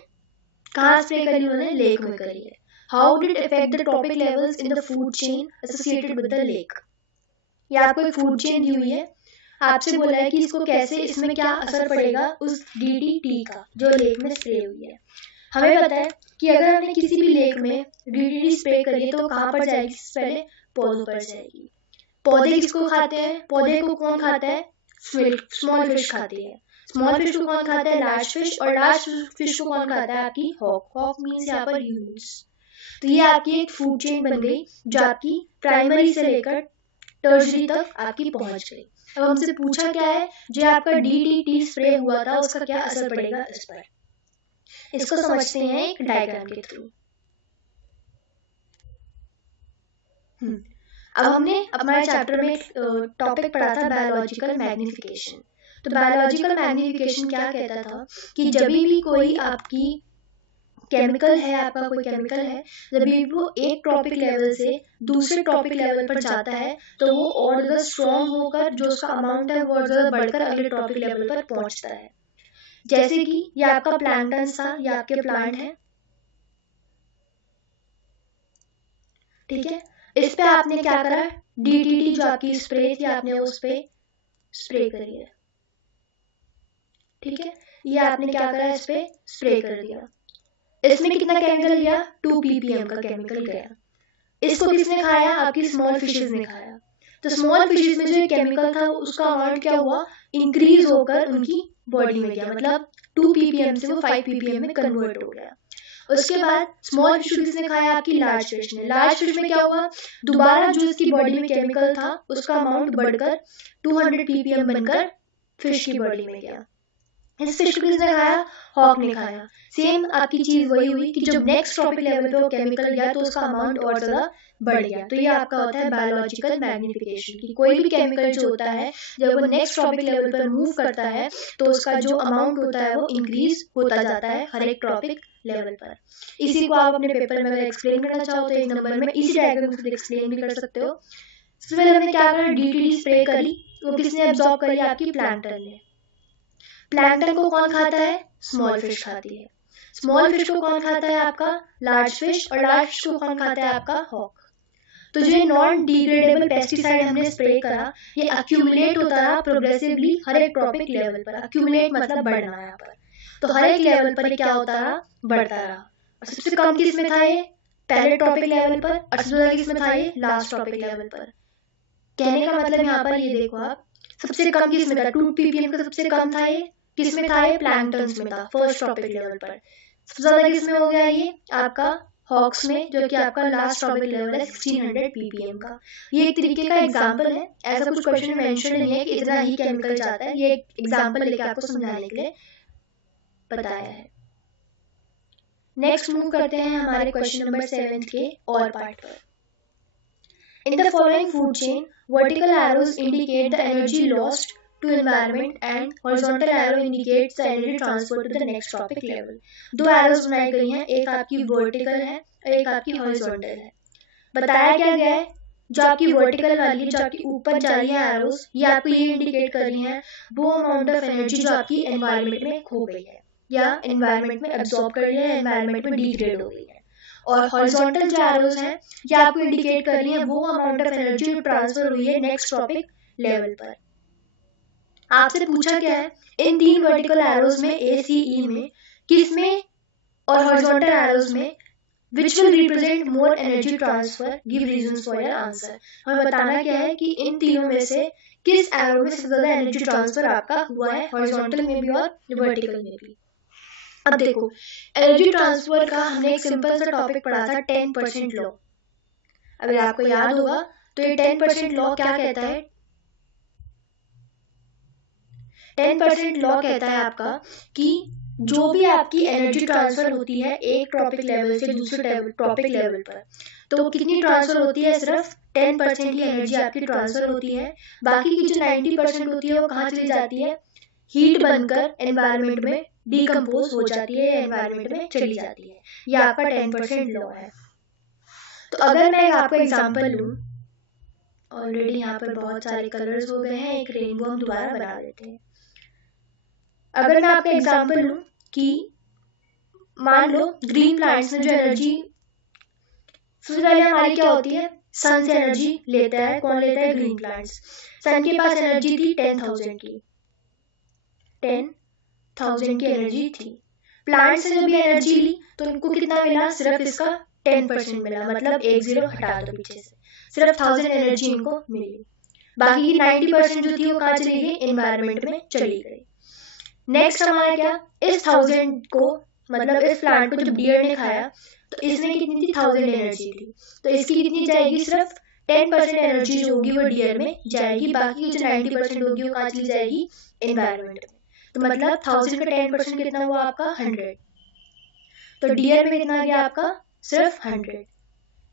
कहाँ स्प्रे करी उन्होंने, लेक में करी है। How did it affect the trophic levels in the food chain associated with the lake. ये आपको एक फूड चेन दी हुई है, आपसे बोला है कि इसको कैसे, इसमें क्या असर पड़ेगा उस DDT का जो लेक में स्प्रे हुई है। हमें पता है कि अगर हमने किसी भी लेक में DDT स्प्रे करी तो कहाँ पर जाएगी, पहले पौधों पर जाएगी। पौधे किसको खाते हैं, पौधे को कौन खाता है, स्मॉल फिश खाती है। स्मॉल फिश को कौन खाता है, लार्ज फिश। और लार्ज फिश को कौन खाता है, आपकी हॉक। हॉक मीन्स यहाँ पर ह्यूमन्स। तो ये आपकी एक फूड चेन बन गई जो आपकी प्राइमरी से लेकर टर्शरी तक आपकी पहुंच गई। अब हमसे पूछा क्या है, जो आपका DDT स्प्रे हुआ था उसका क्या असर पड़ेगा इस पर। इसको समझते हैं एक डायग्राम के थ्रू। अब हमने हमारे चैप्टर में टॉपिक पढ़ा था बायोलॉजिकल मैग्निफिकेशन। तो बायोलॉजिकल मैग्निफिकेशन क्या कहता था कि जब भी कोई आपकी केमिकल है, आपका कोई केमिकल है, जब भी वो एक ट्रॉपिक लेवल से दूसरे ट्रॉपिक लेवल पर जाता है तो वो और ज्यादा स्ट्रॉन्ग होकर जो उसका अमाउंट है वो और ज्यादा बढ़कर अगले ट्रॉपिक लेवल पर पहुंचता है। जैसे कि ये आपका प्लैंटन था, ये आपके प्लांट है, ठीक है। इस पे आपने क्या करा, DDT जो आपकी स्प्रे थी आपने उस पे स्प्रे करी है, ठीक है। ये आपने क्या करा, इस पे स्प्रे कर दिया। इसमें कितना केमिकल गया, 2 ppm का केमिकल गया। इसको किसने खाया, आपकी स्मॉल फिशेस ने खाया। तो स्मॉल फिशेस में जो केमिकल था उसका अमाउंट क्या हुआ, इंक्रीज होकर उनकी बॉडी में गया, मतलब 2 ppm से वो 5 ppm में कन्वर्ट हो गया। उसके बाद स्मॉल फिश किसने खाया, आपकी लार्ज फिश ने। लार्ज फिश में क्या हुआ, दोबारा जो इसकी बॉडी में केमिकल था उसका अमाउंट बढ़कर 200 ppm बनकर फिश की बॉडी में गया। इस फिश को किसने खाया, हॉक ने खाया। सेम आपकी चीज वही हुई कि जब नेक्स्ट ट्रॉपिक लेवल पे वो केमिकल गया तो उसका अमाउंट और ज्यादा बढ़ गया। तो ये आपका होता है बायोलॉजिकल मैग्निफिकेशन की कोई भी केमिकल जो होता है जब वो नेक्स्ट ट्रॉपिक लेवल पर मूव करता है तो उसका जो अमाउंट होता है वो इंक्रीज होता जाता है हर एक ट्रॉपिक लेवल पर। इसी को आप अपने पेपर में अगर एक्सप्लेन करना चाहो तो 1 नंबर में इसी डायग्राम से एक्सप्लेन भी कर सकते हो। सबसे पहले हमने क्या करा, DDT स्प्रे करी, वो किसने एब्जॉर्ब करी, आपकी प्लैंटन ने। प्लैंटन को कौन खाता है, स्मॉल फिश खाती है। स्मॉल फिश को कौन खाता है, आपका लार्ज फिश। और लार्ज फिश को कौन खाता है, आपका हॉक। तो जो नॉन डिग्रेडेबल पेस्टिसाइड हमने स्प्रे करा ये अक्यूमुलेट होता रहा प्रोग्रेसिवली हर एक ट्रॉपिक लेवल पर। अक्यूमुलेट मतलब बढ़ना यहाँ पर, तो हर एक लेवल पर क्या होता रहा, बढ़ता रहा। और सबसे कम किस में था ये, पहले टॉपिक लेवल पर और सबसे ज्यादा किसमें था ये लास्ट टॉपिक लेवल पर। कहने का मतलब यहाँ पर ये देखो आप, सबसे कम किसमें था 2 ppm का सबसे कम था ये, किसमें था ये प्लैंक्टन्स में था फर्स्ट टॉपिक लेवल पर। सबसे ज्यादा किसमें हो गया ये आपका हॉक्स में, जो कि आपका लास्ट टॉपिक लेवल है 1600 ppm का। ये एक तरीके का एग्जांपल है, ऐसा कुछ क्वेश्चन में मेंशन नहीं है कि इतना ही केमिकल जाता है, ये एक एग्जांपल लेके आपको समझाने के लिए बताया है। नेक्स्ट मूव करते हैं हमारे क्वेश्चन नंबर 7 के और पार्ट पर। In the following food chain, vertical arrows indicate the energy lost to environment and horizontal arrow indicates the energy transferred to the next tropic level. दो arrows बनाई गई हैं, एक आपकी vertical है और एक आपकी horizontal है। बताया क्या गया है, जो आपकी vertical वाली, जो आपकी ऊपर जा रही है arrows, ये आपको ये indicate कर रही हैं वो amount of energy जो आपकी environment में खो गई है या environment में absorb कर लिया है, environment में degrade हो गई है। और हॉरिजॉन्टल जो एरोज हैं ये आपको इंडिकेट कर रही है वो अमाउंट ऑफ एनर्जी जो ट्रांसफर हुई है नेक्स्ट टॉपिक लेवल पर। आपसे पूछा क्या है, इन 3 वर्टिकल एरोज में ACE में किसमें और हॉरिजॉन्टल एरोज में which will represent more energy transfer, give reasons for your answer. हमें बताना क्या है कि इन तीनों में से किस एरो में सबसे ज्यादा एनर्जी ट्रांसफर आपका हुआ है, हॉरिजॉन्टल में भी और वर्टिकल में भी। अब देखो एनर्जी ट्रांसफर का हमने एक सिंपल सा टॉपिक पढ़ा था 10% लॉ। अगर आपको याद होगा तो ये 10% लॉ क्या कहता है, 10% लॉ कहता है आपका कि जो भी आपकी एनर्जी ट्रांसफर होती है एक टॉपिक लेवल से दूसरे टॉपिक लेवल पर, तो वो कितनी ट्रांसफर होती है, सिर्फ 10% ही एनर्जी आपकी ट्रांसफर होती है। बाकी की जो 90% होती है वो कहाँ चली जाती है, हीट बनकर एनवायरनमेंट में डिकम्पोज हो जाती है, एनवायरनमेंट में चली जाती है। ये आपका 10% लॉ है। तो अगर मैं आपको एग्जांपल लूं, ऑलरेडी यहाँ पर बहुत सारे कलर्स हो गए हैं, एक रेनबो हम दोबारा बना देते हैं। अगर मैं आपको एग्जांपल लूं कि मान लो ग्रीन प्लांट्स में जो एनर्जी सबसे पहले हमारी क्या होती है, सन से एनर्जी लेता है, कौन लेता है, ग्रीन प्लांट्स। सन के पास एनर्जी थी 10,000 की, 10,000 की एनर्जी थी। प्लांट से जब भी एनर्जी ली तो इनको कितना मिला, सिर्फ इसका 10% मिला, मतलब 1 0 हटा दो पीछे से, सिर्फ 1000 एनर्जी इनको मिली। बाकी की 90% जो थी वो कहाँ चली गई, एनवायरनमेंट में चली गई। नेक्स्ट हमारा क्या, इस 1000 को मतलब इस प्लांट को जब डियर ने खाया तो इसमें कितनी थी, 1000 एनर्जी थी, तो इसकी कितनी जाएगी, सिर्फ 10% एनर्जी जो होगी वो डियर में जाएगी, बाकी जो 90% होगी वो कहाँ चली जाएगी, एनवायरनमेंट में। तो मतलब 1000 का 10% कितना हुआ आपका 100, तो डियर में कितना गया आपका, सिर्फ 100।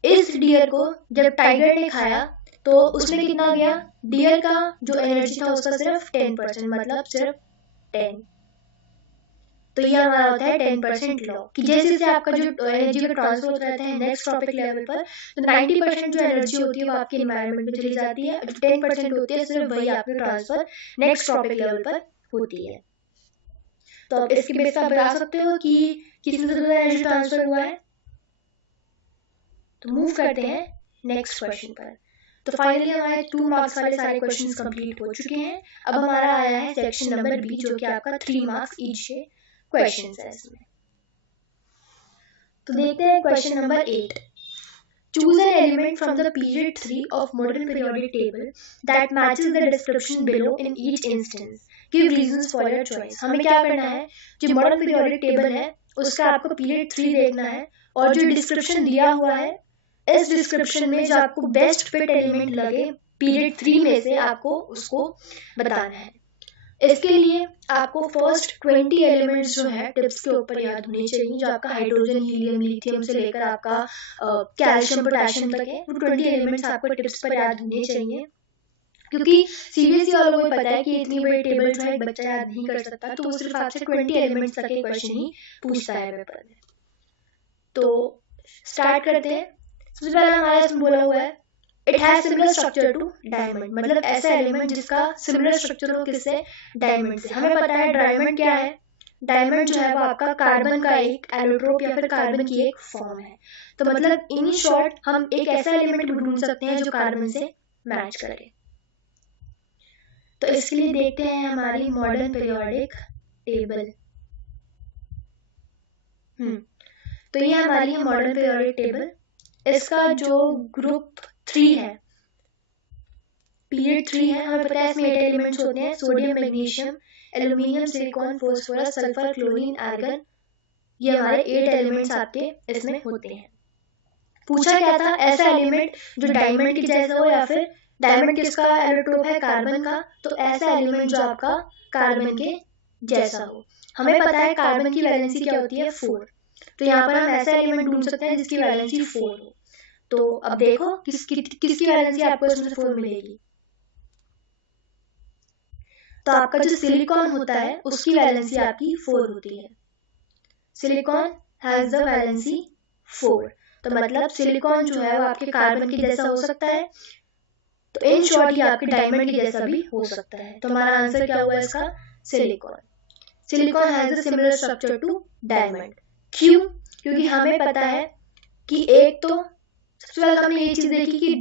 इस डियर को जब टाइगर ने खाया तो उसमें कितना गया, डियर का जो एनर्जी था उसका सिर्फ 10%, मतलब सिर्फ 10। तो ये हमारा होता है 10% लॉ कि जैसे जैसे आपका जो एनर्जी का ट्रांसफर होता रहता है नेक्स्ट टॉपिक लेवल पर, तो 90% जो एनर्जी होती है वो आपके एनवायरनमेंट में चली जाती है, जो 10% होती है सिर्फ वही आपके ट्रांसफर नेक्स्ट टॉपिक लेवल पर होती है। तो अब इसके बेस पर बता सकते हो कि किसमें सबसे ज्यादा एनर्जी ट्रांसफर हुआ है। तो मूव करते हैं नेक्स्ट क्वेश्चन पर। तो फाइनली हमारे 2 मार्क्स वाले सारे क्वेश्चंस कंप्लीट हो चुके हैं। अब हमारा आया है सेक्शन नंबर बी, जो कि आपका 3 मार्क्स ईच के क्वेश्चंस है इसमें। तो देखते हैं question number 8। Choose an element from the period 3 of modern periodic table that matches the description below in each instance. Give reasons for your choice. हमें क्या करना है, जो मॉडर्न पीरियोडिक टेबल है उसका आपको पीरियड 3 देखना है और जो डिस्क्रिप्शन दिया हुआ है इस डिस्क्रिप्शन में जो आपको बेस्ट फिट एलिमेंट लगे पीरियड 3 में से आपको उसको बताना है। इसके लिए आपको फर्स्ट 20 एलिमेंट्स जो है टिप्स के ऊपर याद होने चाहिए, जो आपका हाइड्रोजन, हीलियम, लिथियम से लेकर आपका कैल्शियम, पोटेशियम तक है, वो 20 एलिमेंट्स आपको टिप्स पर याद होने चाहिए। क्योंकि सीबीएसई वालों को पता है कि इतनी बड़ी टेबल जो है बच्चा याद नहीं कर सकता, तो वो सिर्फ आपसे 20 एलिमेंट्स तक के क्वेश्चन ही पूछता है पेपर में। तो स्टार्ट करते हैं। सबसे पहला हमारा इसमें बोला हुआ है it has similar structure to diamond, मतलब ऐसा एलिमेंट जिसका सिमिलर स्ट्रक्चर हो किससे, डायमंड से। हमें पता है डायमंड क्या है, डायमंड जो है वो आपका कार्बन का एक एलोट्रोप या फिर कार्बन की एक फॉर्म है। तो मतलब इन शॉर्ट हम एक ऐसा एलिमेंट ढूंढ सकते हैं जो कार्बन से मैच करे। तो इसके लिए देखते हैं हमारी मॉडर्न पीरियोडिक टेबल। तो ये हमारी मॉडर्न पीरियोडिक टेबल। इसका जो ग्रुप 3 है, पीरियड 3 है, हमें पता है इसमें 8 एलिमेंट्स होते हैं, sodium, magnesium, aluminium, silicon, phosphorus, sulphur, chlorine, argon. ये हमारे 8 एलिमेंट्स आपके इसमें होते हैं। पूछा क्या था, ऐसा एलिमेंट जो डायमंड के जैसा हो, या फिर डायमंड किसका एलोट्रोप है, कार्बन का, तो ऐसा एलिमेंट जो आपका कार्बन के जैसा हो। हमें पता है कार्बन की वैलेंसी क्या होती है, 4। तो यहाँ पर हम ऐसा एलिमेंट ढूंढ सकते हैं जिसकी वैलेंसी 4 हो। तो अब देखो किसकी वैलेंसी आपको इसमें से 4 मिलेगी। तो आपका जो सिलिकॉन होता है उसकी वैलेंसी आपकी 4 होती है। Silicon has the valency 4। तो मतलब सिलिकॉन जो है वो आपके कार्बन के जैसा हो सकता है, तो इन शॉर्ट ये आपके डायमंड के जैसा भी हो सकता है। तो हमारा आंसर क्या हुआ इसका, silicon. Silicon has a similar structure to diamond. क्यों? क्योंकि हमें पता है कि एक तो सबसे पहले हमने ये चीज देखी कि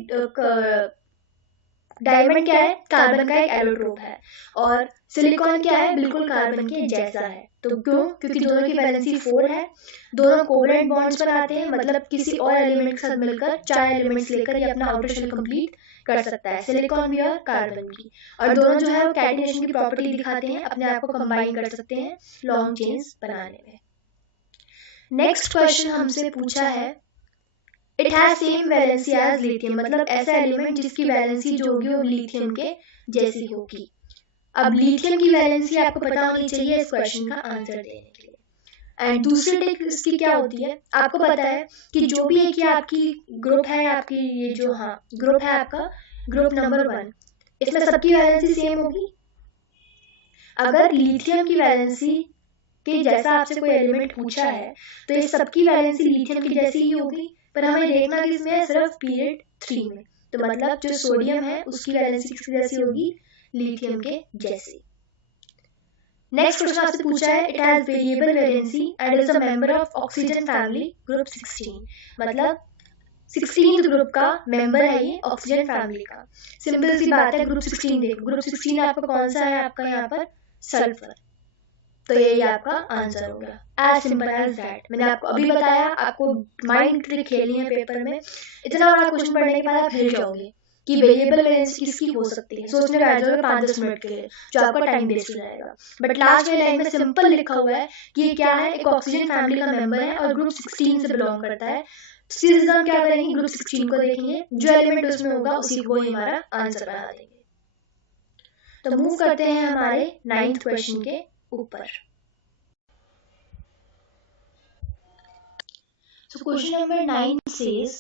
डायमंड क्या है, कार्बन का एक एलोट्रोप है, और सिलिकॉन क्या है, बिल्कुल कार्बन के जैसा है। तो क्यों? क्योंकि दोनों की वैलेंसी 4 है, दोनों कोवेलेंट बॉन्ड्स बनाते हैं, मतलब किसी और एलिमेंट के साथ मिलकर 4 एलिमेंट्स लेकर ये अपना आउटर शेल कंप्लीट कर सकता है, सिलिकॉन भी और कार्बन की। और दोनों जो है वो कैटिनेशन की प्रॉपर्टी दिखाते हैं, अपने आप को कंबाइन कर सकते हैं लॉन्ग चेन्स बनाने में। नेक्स्ट क्वेश्चन हमसे पूछा है, it has same valency as lithium, मतलब ऐसा एलिमेंट जिसकी वैलेंसी जो होगी वो लिथियम के जैसी होगी। अब लिथियम की वैलेंसी आपको पता होनी चाहिए इस क्वेश्चन का आंसर देने के लिए। एंड दूसरी ट्रिक इसकी क्या होती है, आपको पता है कि जो भी एक आपकी ग्रुप है, आपकी ये जो ग्रुप है आपका ग्रुप नंबर 1, इसमें सबकी वैलेंसी सेम होगी। अगर लिथियम की वैलेंसी के जैसा आपसे कोई एलिमेंट पूछा है तो ये सबकी वैलेंसी लिथियम की जैसी ही होगी, पर हमें देखना किसमें है, सिर्फ पीरियड 3 में। तो मतलब जो सोडियम है उसकी वैलेंसी किसकी जैसी होगी, लिथियम के जैसी। नेक्स्ट क्वेश्चन आपसे पूछा है, it has variable valency and is a member of oxygen family group 16, मतलब 16th ग्रुप का मेंबर है ये ऑक्सीजन फैमिली का। सिंपल सी बात है, ग्रुप 16 देखो, ग्रुप 16 आपका कौन सा है, आपका यहाँ पर सल्फर। तो यही आपका आंसर हो गया, एज सिंपल एज दैट। मैंने आपको अभी बताया, आपको माइंड ट्रिक खेलनी है पेपर में। इतना बड़ा क्वेश्चन पढ़ने के बाद आप हिल जाओगे कि वेरिएबल वैलेंसी किसकी हो सकती है, सोचने बैठ जाओगे 5-10 मिनट के लिए, जो आपका टाइम वेस्ट हो जाएगा। बट लास्ट में लाइन में सिंपल लिखा हुआ है कि ये क्या है, एक ऑक्सीजन फैमिली का मेंबर है और ग्रुप 16 से बिलोंग करता है। सीधे हम क्या करेंगे, ग्रुप 16 को देखेंगे, जो एलिमेंट उसमें होगा उसी को ही हमारा आंसर बना देंगे। तो मूव करते हैं हमारे 9th क्वेश्चन के ऊपर। So question number 9 says,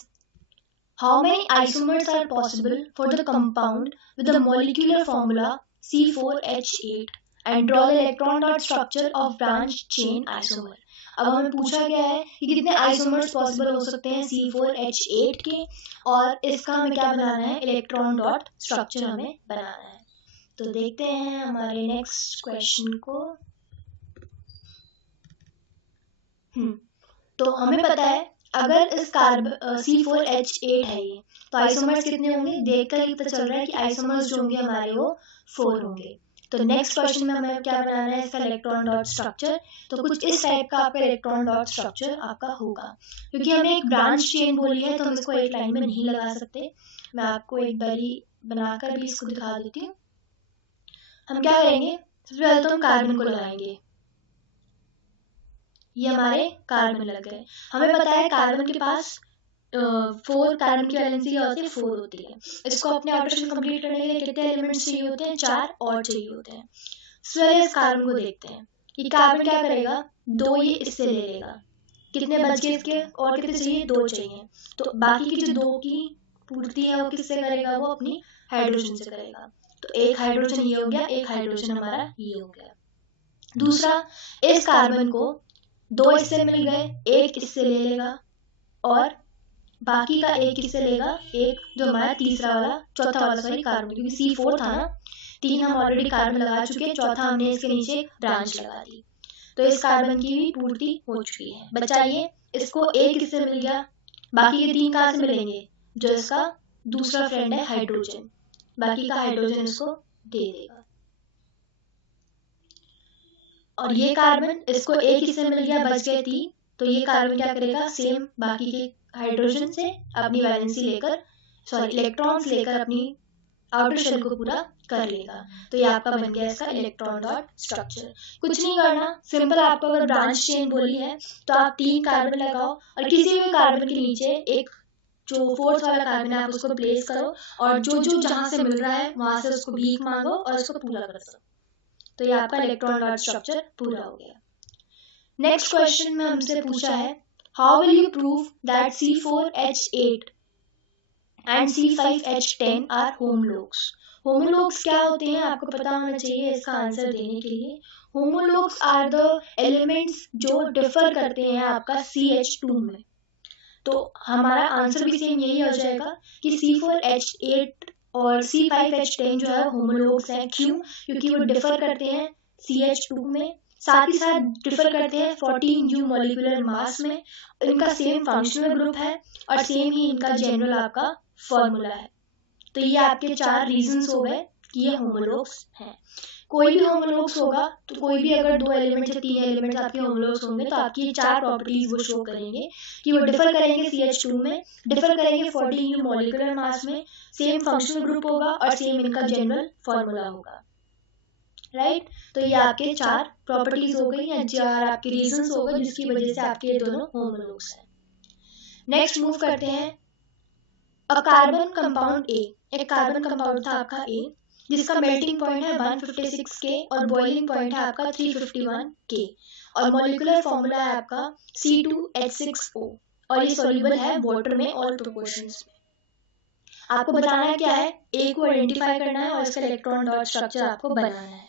how many isomers are possible for the compound with the molecular formula C4H8 and draw the electron dot structure of branch chain isomer। अब हमें पूछा गया है कि कितने आइसोमर्स पॉसिबल हो सकते हैं C4H8 के, और इसका हमें क्या बनाना है, इलेक्ट्रॉन डॉट स्ट्रक्चर हमें बनाना है। तो देखते हैं हमारे नेक्स्ट क्वेश्चन को। तो हमें पता है अगर इस C4H8 है ये, तो आइसोमर्स कितने होंगे, देखकर ही पता चल रहा है कि आइसोमर्स जो होंगे हमारे वो 4 होंगे। तो नेक्स्ट क्वेश्चन में हमें क्या बनाना है, इसका इलेक्ट्रॉन डॉट स्ट्रक्चर। तो कुछ इस टाइप का आपका इलेक्ट्रॉन डॉट स्ट्रक्चर आपका होगा। क्योंकि हमें एक ब्रांच चेन बोली है तो हम इसको एक लाइन में नहीं लगा सकते, मैं आपको एक बारी बनाकर भी इसको दिखा देती हूँ। हम क्या करेंगे, सबसे पहले तो हम कार्बन को लगाएंगे, ये हमारे कार्बन लग गए। हमें पता है कार्बन के पास 4, कार्बन की वैलेंसी क्या होती है, 4 होती है। इसको अपने आउटर शेल कंप्लीट करने के लिए कितने एलिमेंट्स चाहिए होते हैं, 4 और चाहिए होते हैं। पहले इस कार्बन को देखते हैं कि कार्बन क्या करेगा, 2 ये इससे ले लेगा, कितने बच गए इसके, और कितने चाहिए, 2 चाहिए। तो बाकी की जो 2 की पूर्ति है वो किससे करेगा, वो अपनी हाइड्रोजन से करेगा। तो एक हाइड्रोजन ये हो गया, एक हाइड्रोजन हमारा ये हो गया। दूसरा, इस कार्बन को 2 इससे मिल गए, एक इससे ले लेगा, और बाकी का एक किससे लेगा, एक जो हमारा तीसरा वाला, चौथा वाला सॉरी कार्बन, क्योंकि C4 था ना, 3 हम ऑलरेडी कार्बन लगा चुके हैं, चौथा हमने इसके नीचे एक ब्रांच लगा दी। तो इस कार्बन की भी पूर्ति हो चुकी है। बचाइए, इसको एक किससे मिल गया, बाकी के 3 कहाँ से मिलेंगे, जो इसका दूसरा फ्रेंड है हाइड्रोजन, बाकी का हाइड्रोजन इसको दे देगा। और ये कार्बन इसको एक किससे मिल गया, बच गए 3, तो ये कार्बन क्या करेगा, सेम बाकी के हाइड्रोजन से अपनी वैलेंसी लेकर, सॉरी इलेक्ट्रॉन्स लेकर अपनी आउटर शेल को पूरा कर लेगा। तो ये आपका बन गया इसका इलेक्ट्रॉन डॉट स्ट्रक्चर। कुछ नहीं करना, सिंपल आपको अगर ब्रांच चेन बोली है तो आप 3 कार्बन लगाओ और किसी भी कार्बन के नीचे एक जो फोर्थ वाला कार्बन है आप उसको प्लेस करो और जो जो जहां से मिल रहा है वहां से उसको भीख मांगो और उसको पूरा कर दो। तो ये आपका इलेक्ट्रॉन डॉट स्ट्रक्चर पूरा हो गया। नेक्स्ट क्वेश्चन में हमसे पूछा है, how will you prove that C4H8 and C5H10 are homologues. Homologues क्या होते हैं आपको पता होना चाहिए इसका आंसर देने के लिए। होमोलोग्स आर द एलिमेंट्स जो डिफर करते हैं आपका CH2 में। तो हमारा आंसर भी सेम यही हो जाएगा कि C4H8 और C5H10 जो है होमोलोग्स हैं। क्यों? क्योंकि वो डिफर करते हैं CH2 में, साथ ही साथ डिफर करते हैं 14U मॉलिक्यूलर मास में, इनका सेम फंक्शनल ग्रुप है और सेम ही इनका जनरल आपका फॉर्मूला है। तो ये आपके 4 रीजंस हो गए कि ये होमोलोग्स हैं। कोई भी होमोलोग्स होगा तो कोई भी अगर 2 एलिमेंट या 3 एलिमेंट्स आपके होमोलोग्स होंगे तो आपकी ये 4 प्रॉपर्टीज वो शो करेंगे कि वो डिफर करेंगे CH2 में, डिफर करेंगे 14U मॉलिक्यूलर मास में, सेम फंक्शनल ग्रुप होगा और सेम इनका जनरल फॉर्मूला होगा। राइट तो ये आपके 4 प्रॉपर्टीज हो गई या 4 आपके रीजंस हो गए जिसकी वजह से आपके ये दोनों होमोलोग्स हैं। नेक्स्ट मूव करते हैं, अ कार्बन कंपाउंड ए। एक कार्बन कंपाउंड था आपका ए जिसका मेल्टिंग पॉइंट है 156 K और बॉइलिंग पॉइंट है आपका 351 K और मॉलिक्यूलर फॉर्मूला है आपका C2H6O और ये सॉल्युबल है वाटर में ऑल प्रोपोर्शंस में। आपको बताना है क्या है, ए को आइडेंटिफाई करना है और इसका इलेक्ट्रॉन डॉट स्ट्रक्चर आपको बनाना है।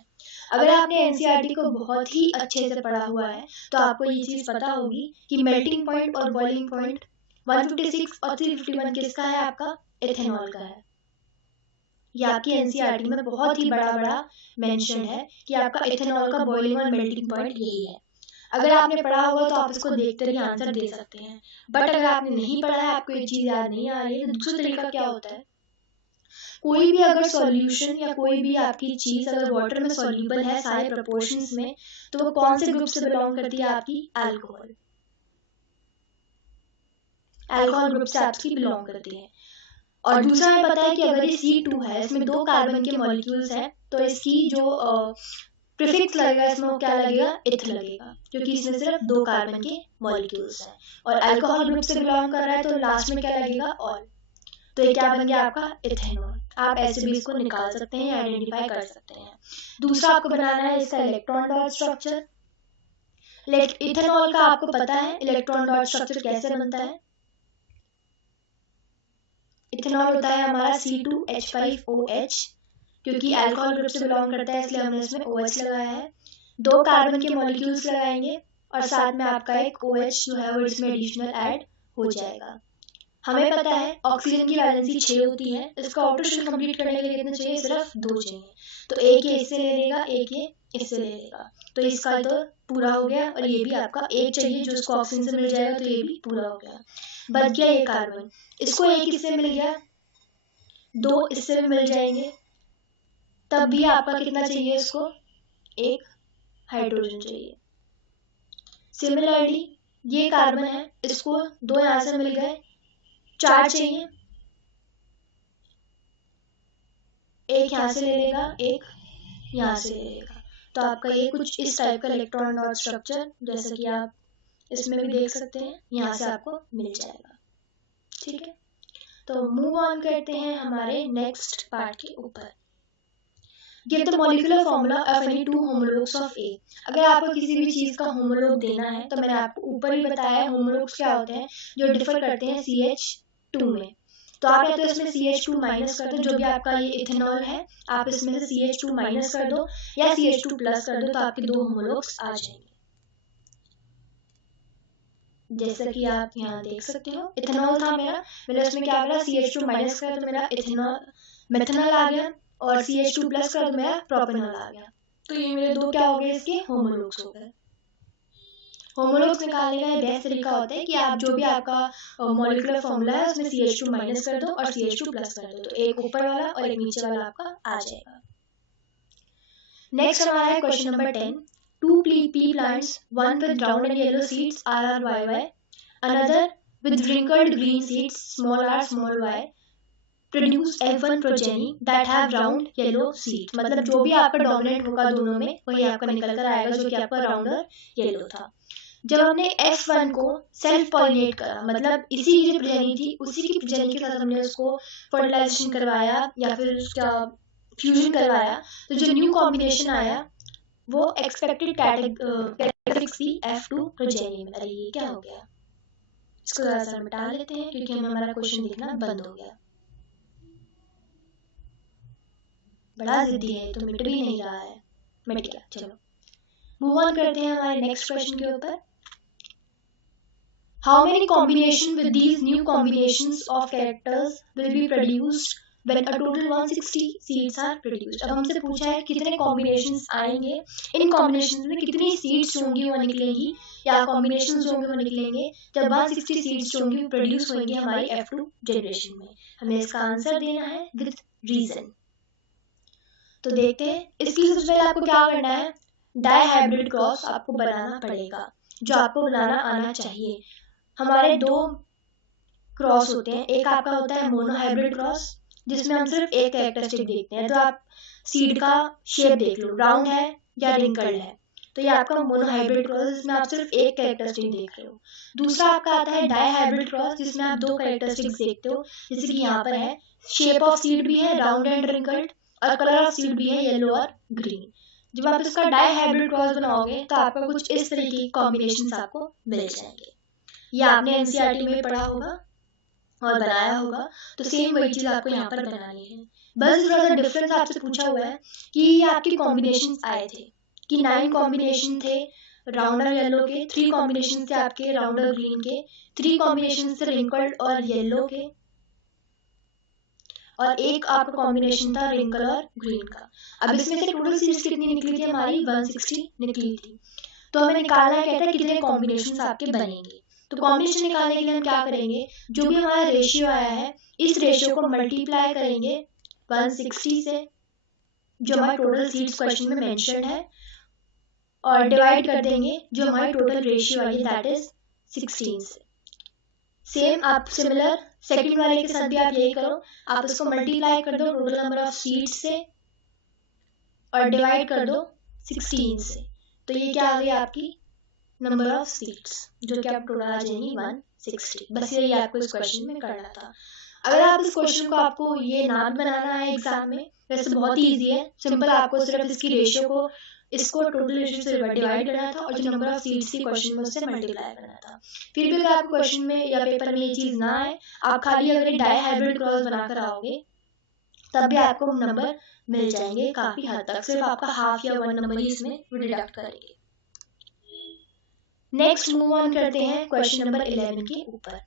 अगर आपने एनसीईआरटी को बहुत ही अच्छे से पढ़ा हुआ है तो आपको ये चीज पता होगी कि मेल्टिंग पॉइंट और बॉइलिंग पॉइंट 156 और 351 किसका है, आपका इथेनॉल का है। ये आपकी एनसीईआरटी में बहुत ही बड़ा बड़ा मेंशन है कि आपका इथेनॉल का बॉइलिंग और मेल्टिंग पॉइंट यही है। अगर आपने पढ़ा होगा तो आप इसको देखते ही आंसर दे सकते हैं, बट अगर आपने नहीं पढ़ा है, आपको ये चीज याद नहीं आ रही है, तो दूसरा तरीका क्या होता है, कोई भी अगर सॉल्यूशन या कोई भी आपकी चीज अगर वाटर में सॉल्यूबल है सारे प्रोपोर्शंस में तो वो कौन से ग्रुप से बिलोंग करती है, आपकी अल्कोहल। अल्कोहल ग्रुप से आपकी बिलोंग करती है। और दूसरा हमें पता है कि अगर ये C2 है, इसमें 2 कार्बन के मॉलिक्यूल्स हैं, तो इसकी जो प्रीफिक्स लगेगा इसमें वो क्या लगेगा, इथ लगेगा, क्योंकि इसमें सिर्फ 2 कार्बन के मॉलिक्यूल्स हैं। और अल्कोहल ग्रुप से बिलोंग कर रहा है तो लास्ट में क्या लगेगा, ऑल। तो ये क्या बन गया आपका इथेनॉल। आप ऐसे भी इसको निकाल सकते हैं, आइडेंटिफाई कर सकते हैं। दूसरा आपको बनाना है इसका इलेक्ट्रॉन डॉट स्ट्रक्चर। इथेनॉल का आपको पता है इलेक्ट्रॉन डॉट स्ट्रक्चर कैसे बनता है। इथेनॉल होता है हमारा C2H5OH, क्योंकि अल्कोहल ग्रुप से बिलोंग करता है इसलिए हमने इसमें OH लगाया है। 2 कार्बन के मॉलिक्यूल्स लगाएंगे और साथ में आपका एक OH जो है वो इसमें एडिशनल ऐड हो जाएगा। हमें पता है ऑक्सीजन की वैलेंसी 6 होती है, इसका आउटर शेल कंप्लीट करने के लिए कितने चाहिए, सिर्फ 2 चाहिए। तो एक ये इससे ले लेगा, एक ये इससे ले लेगा, तो इसका तो पूरा हो गया। और ये भी आपका एक चाहिए जो इसको ऑक्सीजन से मिल जाएगा, तो ये भी पूरा हो गया। बच गया ये कार्बन, इसको एक इससे मिल गया, 2 इससे भी मिल जाएंगे, तब भी आपका कितना चाहिए, इसको एक हाइड्रोजन चाहिए। सिमिलरली ये कार्बन है, इसको 2 यहाँ से मिल गए, 4 चाहिए, एक यहाँ से ले लेगा, एक यहाँ से ले लेगा। तो आपका ये कुछ इस टाइप का इलेक्ट्रॉन डॉट स्ट्रक्चर, जैसे कि आप इसमें भी देख सकते हैं, यहाँ से आपको मिल जाएगा। ठीक है, तो मूव ऑन करते हैं हमारे नेक्स्ट पार्ट के ऊपर। Give the molecular formula of any 2 homologues of A. अगर आपको किसी भी चीज का होमोलोग देना है तो मैंने आपको ऊपर ही बताया होमोलोग्स क्या होते हैं, जो डिफर करते हैं CH2 में। तो आप या तो इसमें CH2 माइनस कर दो, जो भी आपका ये इथेनॉल है आप इसमें से CH2 माइनस कर दो या CH2 प्लस कर दो, तो आपके 2 होमोलोग्स आ जाएंगे। जैसा कि आप यहाँ देख सकते हो, इथेनॉल था मेरा, मैंने उसमें क्या करा, CH2 माइनस करा तो मेरा इथेनॉल मेथनॉल आ गया, और CH2 प्लस करा तो मेरा प्रोपेनॉल आ गया। तो ये मेरे 2 क्या हो गए, इसके होमोलोग्स हो गए। होमोलोग्स निकालने का बेस्ट तरीका होता है कि आप जो भी आपका मॉलिक्यूलर फॉर्मूला है उसमें CH2 माइनस कर दो और CH2 प्लस कर दो, तो एक ऊपर वाला और एक नीचे वाला आपका आ जाएगा। नेक्स्ट हमारा है question number 10, 2 pea plants, one with round and yellow seeds RRYY, another with wrinkled green seeds small y, produce F1 progeny that have round yellow seeds। मतलब जो भी आपका डोमिनेंट होगा दोनों में वही आपका निकल कर आएगा, जो कि आपका राउंड और येलो था। जब हमने F1 को सेल्फ पॉलिनेट करा, मतलब इसी की जो प्रोजेनी थी उसी की प्रोजेनी के साथ हमने उसको फर्टिलाइजेशन करवाया या फिर उसका फ्यूजन करवाया, तो जो न्यू कॉम्बिनेशन आया वो एक्सपेक्टेड कैरेक्टरिस्टिक्स थी F2 प्रोजेनी में। अरे ये क्या हो गया, इसको जरा सा मिटा लेते हैं क्योंकि हमारा क्वेश्चन दिखना बंद हो गया। बड़ा जिद्दी है तो मिट भी नहीं रहा है, मिट गया। चलो मूव ऑन करते हैं हमारे नेक्स्ट क्वेश्चन के ऊपर। How many combination with these new combinations of characters will be produced when a total 160 seeds are produced? अब हमसे पूछा है कितने combinations आएंगे, इन combinations में कितनी seeds होंगी वो निकलेंगी, या combinations होंगे वो निकलेंगे जब 160 seeds होंगी प्रोड्यूस होंगी हमारी F2 जनरेशन में। हमें इसका आंसर देना है विद रीजन। तो देखते हैं, इसके लिए सबसे पहले आपको क्या करना है, डाई हाइब्रिड क्रॉस आपको बनाना पड़ेगा, जो आपको बनाना आना चाहिए। हमारे दो क्रॉस होते हैं, एक आपका होता है मोनो हाइब्रिड क्रॉस जिसमें हम सिर्फ एक कैरेक्टरिस्टिक देखते हैं, तो आप सीड का शेप देख लो, राउंड है या रिंकल्ड है, तो ये आपका मोनो हाइब्रिड क्रॉस जिसमें आप सिर्फ एक कैरेक्टरिस्टिक देख रहे हो। दूसरा आपका आता है डाई हाइब्रिड क्रॉस जिसमें आप दो कैरेक्टरिस्टिक्स देखते हो, जैसे कि यहाँ पर है शेप ऑफ सीड भी है राउंड एंड रिंकल्ड और कलर ऑफ सीड भी है येलो और ग्रीन। जब आप इसका डाई हाइब्रिड क्रॉस बनाओगे तो आपका कुछ इस तरीके की कॉम्बिनेशन आपको मिल जाएंगे। ये आपने एनसीईआरटी में पढ़ा होगा और बनाया होगा, तो सेम वही चीज आपको यहाँ पर बनानी है। बस थोड़ा सा डिफरेंस आपसे पूछा हुआ है कि ये आपके कॉम्बिनेशन आए थे कि 9 कॉम्बिनेशन थे राउंड और येलो के, 3 कॉम्बिनेशन थे आपके राउंड और ग्रीन के, 3 कॉम्बिनेशन थे रिंकल्ड और येलो के, और एक आपका कॉम्बिनेशन था रिंकल और ग्रीन का। अब इसमें से टोटल सीरीज कितनी निकली थी हमारी, 160 निकली थी। तो हमें निकालना है, कहता है कितने कॉम्बिनेशन आपके बनेंगे। तो कॉम्बिनेशन निकालने के लिए हम क्या करेंगे, जो भी हमारा रेशियो आया है इस रेशियो को मल्टीप्लाई करेंगे 160 से, जो हमारा टोटल सीड्स क्वेश्चन में मेंशन है, और डिवाइड कर देंगे जो हमारी टोटल रेशियो आई है दैट इज 16 से। सेम आप सिमिलर सेकंड वाले के साथ भी आप यही करो, आप इसको मल्टीप्लाई कर दो टोटल नंबर ऑफ सीड्स से और डिवाइड कर दो 16 से, तो ये क्या आ गई आपकी नंबर ऑफ सीड्स, जो कि आप टोटल आ जाएंगी 160। बस यही आपको इस क्वेश्चन में करना था। अगर आप इस क्वेश्चन को आपको ये ना बनाना है एग्जाम में, वैसे बहुत ही ईजी है, सिंपल आपको सिर्फ इसकी रेशियो को इसको टोटल रेशियो से डिवाइड करना था और जो नंबर ऑफ सीड्स थी क्वेश्चन में उससे मल्टीप्लाई करना था। फिर भी अगर आपको क्वेश्चन में या पेपर में ये चीज ना आए, आप खाली अगर डाई हाइब्रिड क्रॉस बनाकर आओगे तब भी आपको नंबर मिल जाएंगे काफी हद तक, सिर्फ आपका हाफ या 1 नंबर ही इसमें डिडक्ट करेंगे। नेक्स्ट मूव ऑन करते हैं क्वेश्चन नंबर 11 के ऊपर।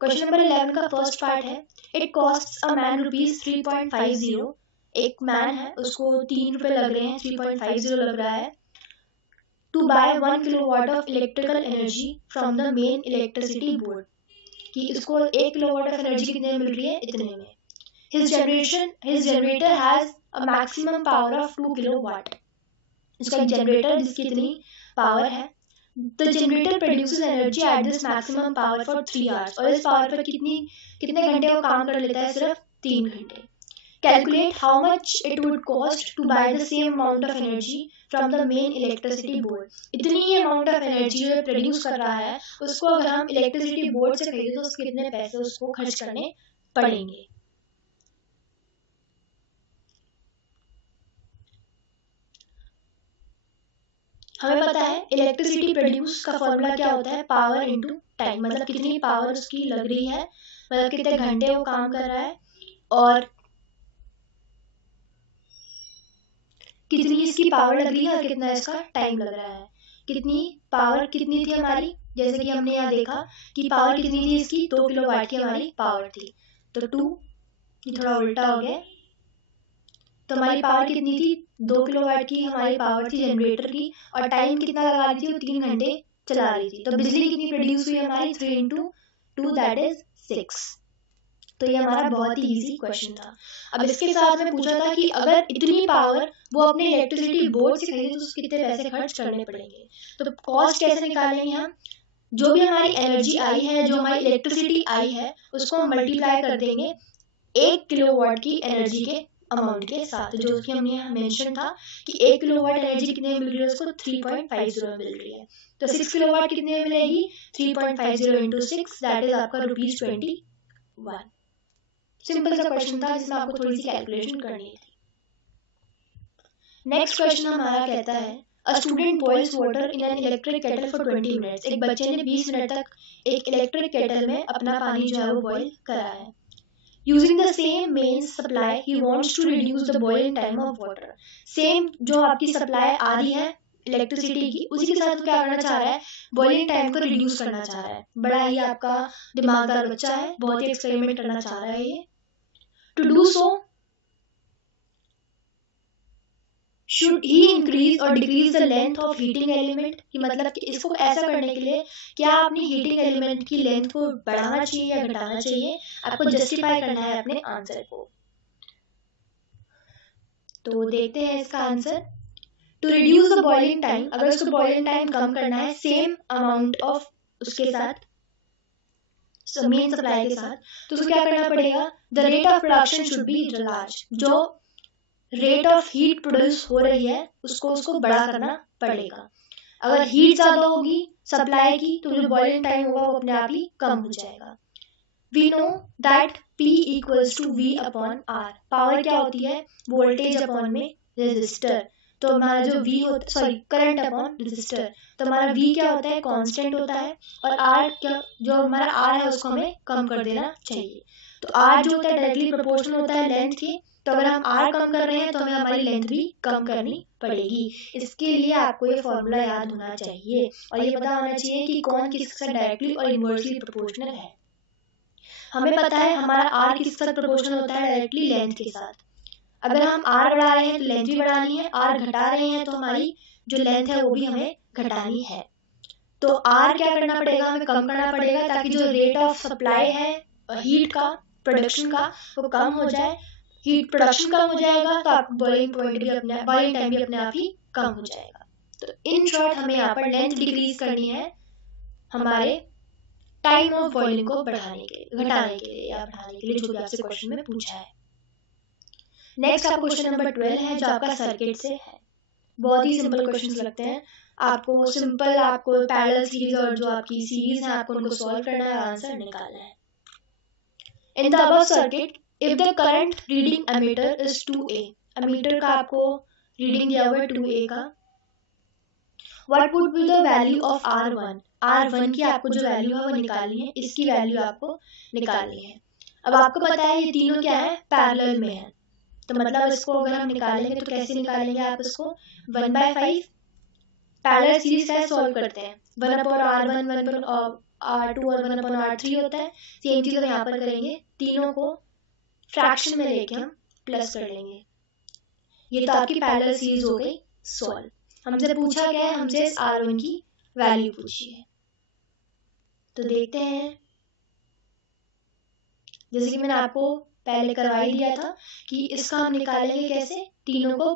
क्वेश्चन नंबर 11 का फर्स्ट पार्ट है, इट कॉस्ट अ मैन ₹3.50। एक मैन है उसको 3 रुपए लग रहे हैं, 3.50 लग रहा है, to buy 1 kilowatt of electrical energy from the main electricity board, कि इसको 1 किलोवाट ऑफ एनर्जी कितने में मिल रही है, इतने में। His generator has a maximum power of 2 kilowatt. इसका जनरेटर जिसकी इतनी पावर है, The generator produces energy at this maximum power for 3 hours, और इस पावर पर कितने घंटे वो काम कर लेता है, सिर्फ 3 घंटे। Calculate how much it would cost to buy the same amount of energy from the main electricity board। इतनी ही amount of energy जो प्रोड्यूस कर रहा है उसको अगर हम इलेक्ट्रिसिटी बोर्ड से खरीदे तो उसके कितने पैसे उसको खर्च करने पड़ेंगे। हमें पता है इलेक्ट्रिसिटी प्रोड्यूस का फॉर्मूला क्या होता है, पावर इनटू टाइम, मतलब कितनी पावर उसकी लग रही है, मतलब कितने घंटे वो काम कर रहा है और कितनी इसकी पावर लग रही है और कितना इसका टाइम लग रहा है। कितनी पावर कितनी थी हमारी, जैसे कि हमने यहाँ देखा कि पावर कितनी थी इसकी, 2 किलोवाट की हमारी पावर थी, तो 2, ये थोड़ा उल्टा हो गया, तो हमारी पावर कितनी थी, 2 किलोवाट की हमारी पावर थी जनरेटर की, और टाइम कितना लगा रही थी, वो 3 घंटे चला रही थी। तो बिजली कितनी प्रोड्यूस हुई हमारी, 3 into 2 दैट इज 6। तो ये हमारा बहुत ही इजी क्वेश्चन था। अब इसके साथ में पूछा था कि अगर इतनी पावर वो अपने इलेक्ट्रिसिटी बोर्ड से खरीदे तो उसको कितने पैसे खर्च करने पड़ेंगे। तो कॉस्ट कैसे निकालेंगे हम, जो भी हमारी एनर्जी आई है, जो हमारी इलेक्ट्रिसिटी आई है, उसको हम मल्टीप्लाई कर देंगे 1 किलोवाट की एनर्जी के अमाउंट के साथ, जो कि हमने यहाँ मेंशन था कि 1 किलोवाट एनर्जी कितने में मिल रही है, उसको 3.50 में मिल रही है। तो 6 किलोवाट कितने में मिलेगी, 3.50 इंटू 6, दैट इज आपका ₹21। सिंपल सा क्वेश्चन था जिसमें आपको थोड़ी सी कैलकुलेशन करनी थी। नेक्स्ट क्वेश्चन हमारा कहता है A student boils water in an electric kettle for 20 minutes. एक बच्चे ने 20 मिनट तक एक इलेक्ट्रिक केटल में अपना पानी जो है वो बॉईल करा है। Using the same mains supply, he wants to reduce the boiling time of water. Same जो आपकी सप्लाई आ रही है इलेक्ट्रिसिटी की, उसी के साथ क्या करना चाह रहा है, बॉइलिंग टाइम को रिड्यूस करना चाह रहा है। बड़ा ही आपका दिमागदार बच्चा है, बहुत ही एक्सपेरिमेंट करना चाह रहा है ये। To do so, should he increase or decrease the length of heating element, कि मतलब कि इसको ऐसा करने के लिए क्या अपनी हीटिंग एलिमेंट की लेंथ को बढ़ाना चाहिए या घटाना चाहिए, आपको जस्टिफाई करना है अपने आंसर को। तो देखते हैं इसका answer. To reduce the boiling time, अगर उसको बॉइलिंग टाइम कम करना है सेम अमाउंट ऑफ उसके साथ मेन सप्लाई के साथ, तो उसको क्या करना पड़ेगा, the rate of production should be large, जो रेट ऑफ हीट प्रोड्यूस हो रही है उसको बड़ा करना पड़ेगा। अगर हीट ज्यादा होगी सप्लाई की तो जो बॉइलिंग टाइम होगा वो अपने आप ही कम हो जाएगा। We know that P equals to V upon R। Power क्या होती है, वोल्टेज अपॉन में रेजिस्टर। तो हमारा जो V होता, सॉरी करंट अपॉन रेजिस्टर, तो हमारा V क्या होता है, कांस्टेंट होता है, और R क्या, जो हमारा R है उसको हमें कम कर देना चाहिए। तो R जो होता है डायरेक्टली प्रोपोर्शनल होता है लेंथ के, तो अगर हम R कम कर रहे हैं तो हमें हमारी लेंथ भी कम करनी पड़ेगी। इसके लिए आपको ये फॉर्मूला याद होना चाहिए और ये पता होना चाहिए कि कौन किसके साथ डायरेक्टली और इनवर्सली प्रोपोर्शनल है। हमें पता है हमारा R किसके साथ प्रोपोर्शनल होता है, डायरेक्टली लेंथ के साथ। अगर हम R बढ़ा रहे हैं तो लेंथ भी बढ़ानी है, R घटा रहे हैं तो हमारी जो लेंथ है वो भी हमें घटानी है। तो R क्या करना पड़ेगा, हमें कम करना पड़ेगा ताकि जो रेट ऑफ सप्लाई है हीट का, प्रोडक्शन का, वो कम हो जाए। हीट प्रोडक्शन कम हो जाएगा तो आप बॉइलिंग टाइम भी अपने आप ही कम हो जाएगा। तो इन शॉर्ट हमें यहाँ पर लेंथ डिक्रीज करनी है हमारे टाइम ऑफ बॉइलिंग को बढ़ाने के लिए, घटाने के लिए या बढ़ाने के लिए, जो भी आपसे क्वेश्चन में पूछा है। नेक्स्ट आपका क्वेश्चन नंबर 12 है जो आपका सर्किट से है। बहुत ही सिंपल क्वेश्चंस लगते हैं आपको, सिंपल आपको पैरेलल सीरीज और जो आपकी सीरीज है आपको उनको सॉल्व करना है, आंसर निकालना है। In the above circuit if the current reading ammeter is 2A, ammeter का आपको रीडिंग दिया हुआ है 2A का, what would be the value of R1, R1 की आपको जो वैल्यू है वो निकालनी है, इसकी वैल्यू आपको निकालनी है। अब आपको पता है ये तीनों क्या है, पैरेलल में है, तो मतलब इसको अगर हम निकालेंगे तो कैसे निकालेंगे आप इसको, 1/5 पैरेलल सीरीज का सॉल्व करते हैं, 1/R1 1/R2 और 1/R3 होता है। सेम चीज हम यहाँ पर करेंगे, तीनों को फ्रैक्शन में लेके हम प्लस कर लेंगे। ये तो आपकी पैरेलल सीरीज हो गई सॉल्व। हमसे पूछा गया है, हमसे इस R1 की वैल्यू पूछी है, तो देखते हैं। जैसे कि मैंने आपको पहले करवा ही दिया था कि इसका हम निकालेंगे कैसे, तीनों को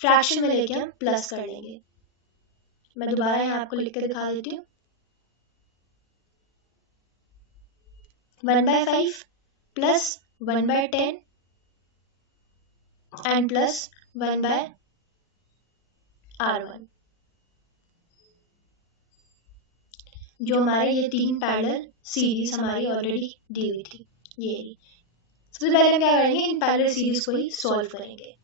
फ्रैक्शन में लेके हम प्लस कर लेंगे। मैं दोबारा यहाँ आपको लिख के दिखा देती हूँ, 1/5 प्लस 1/10 एंड प्लस 1/R1। जो हमारे ये तीन पैरेलल सीरीज हमारी ऑलरेडी दी हुई थी, ये सबसे पहले हम क्या करेंगे, इन पैरेलल सीरीज को ही सॉल्व करेंगे।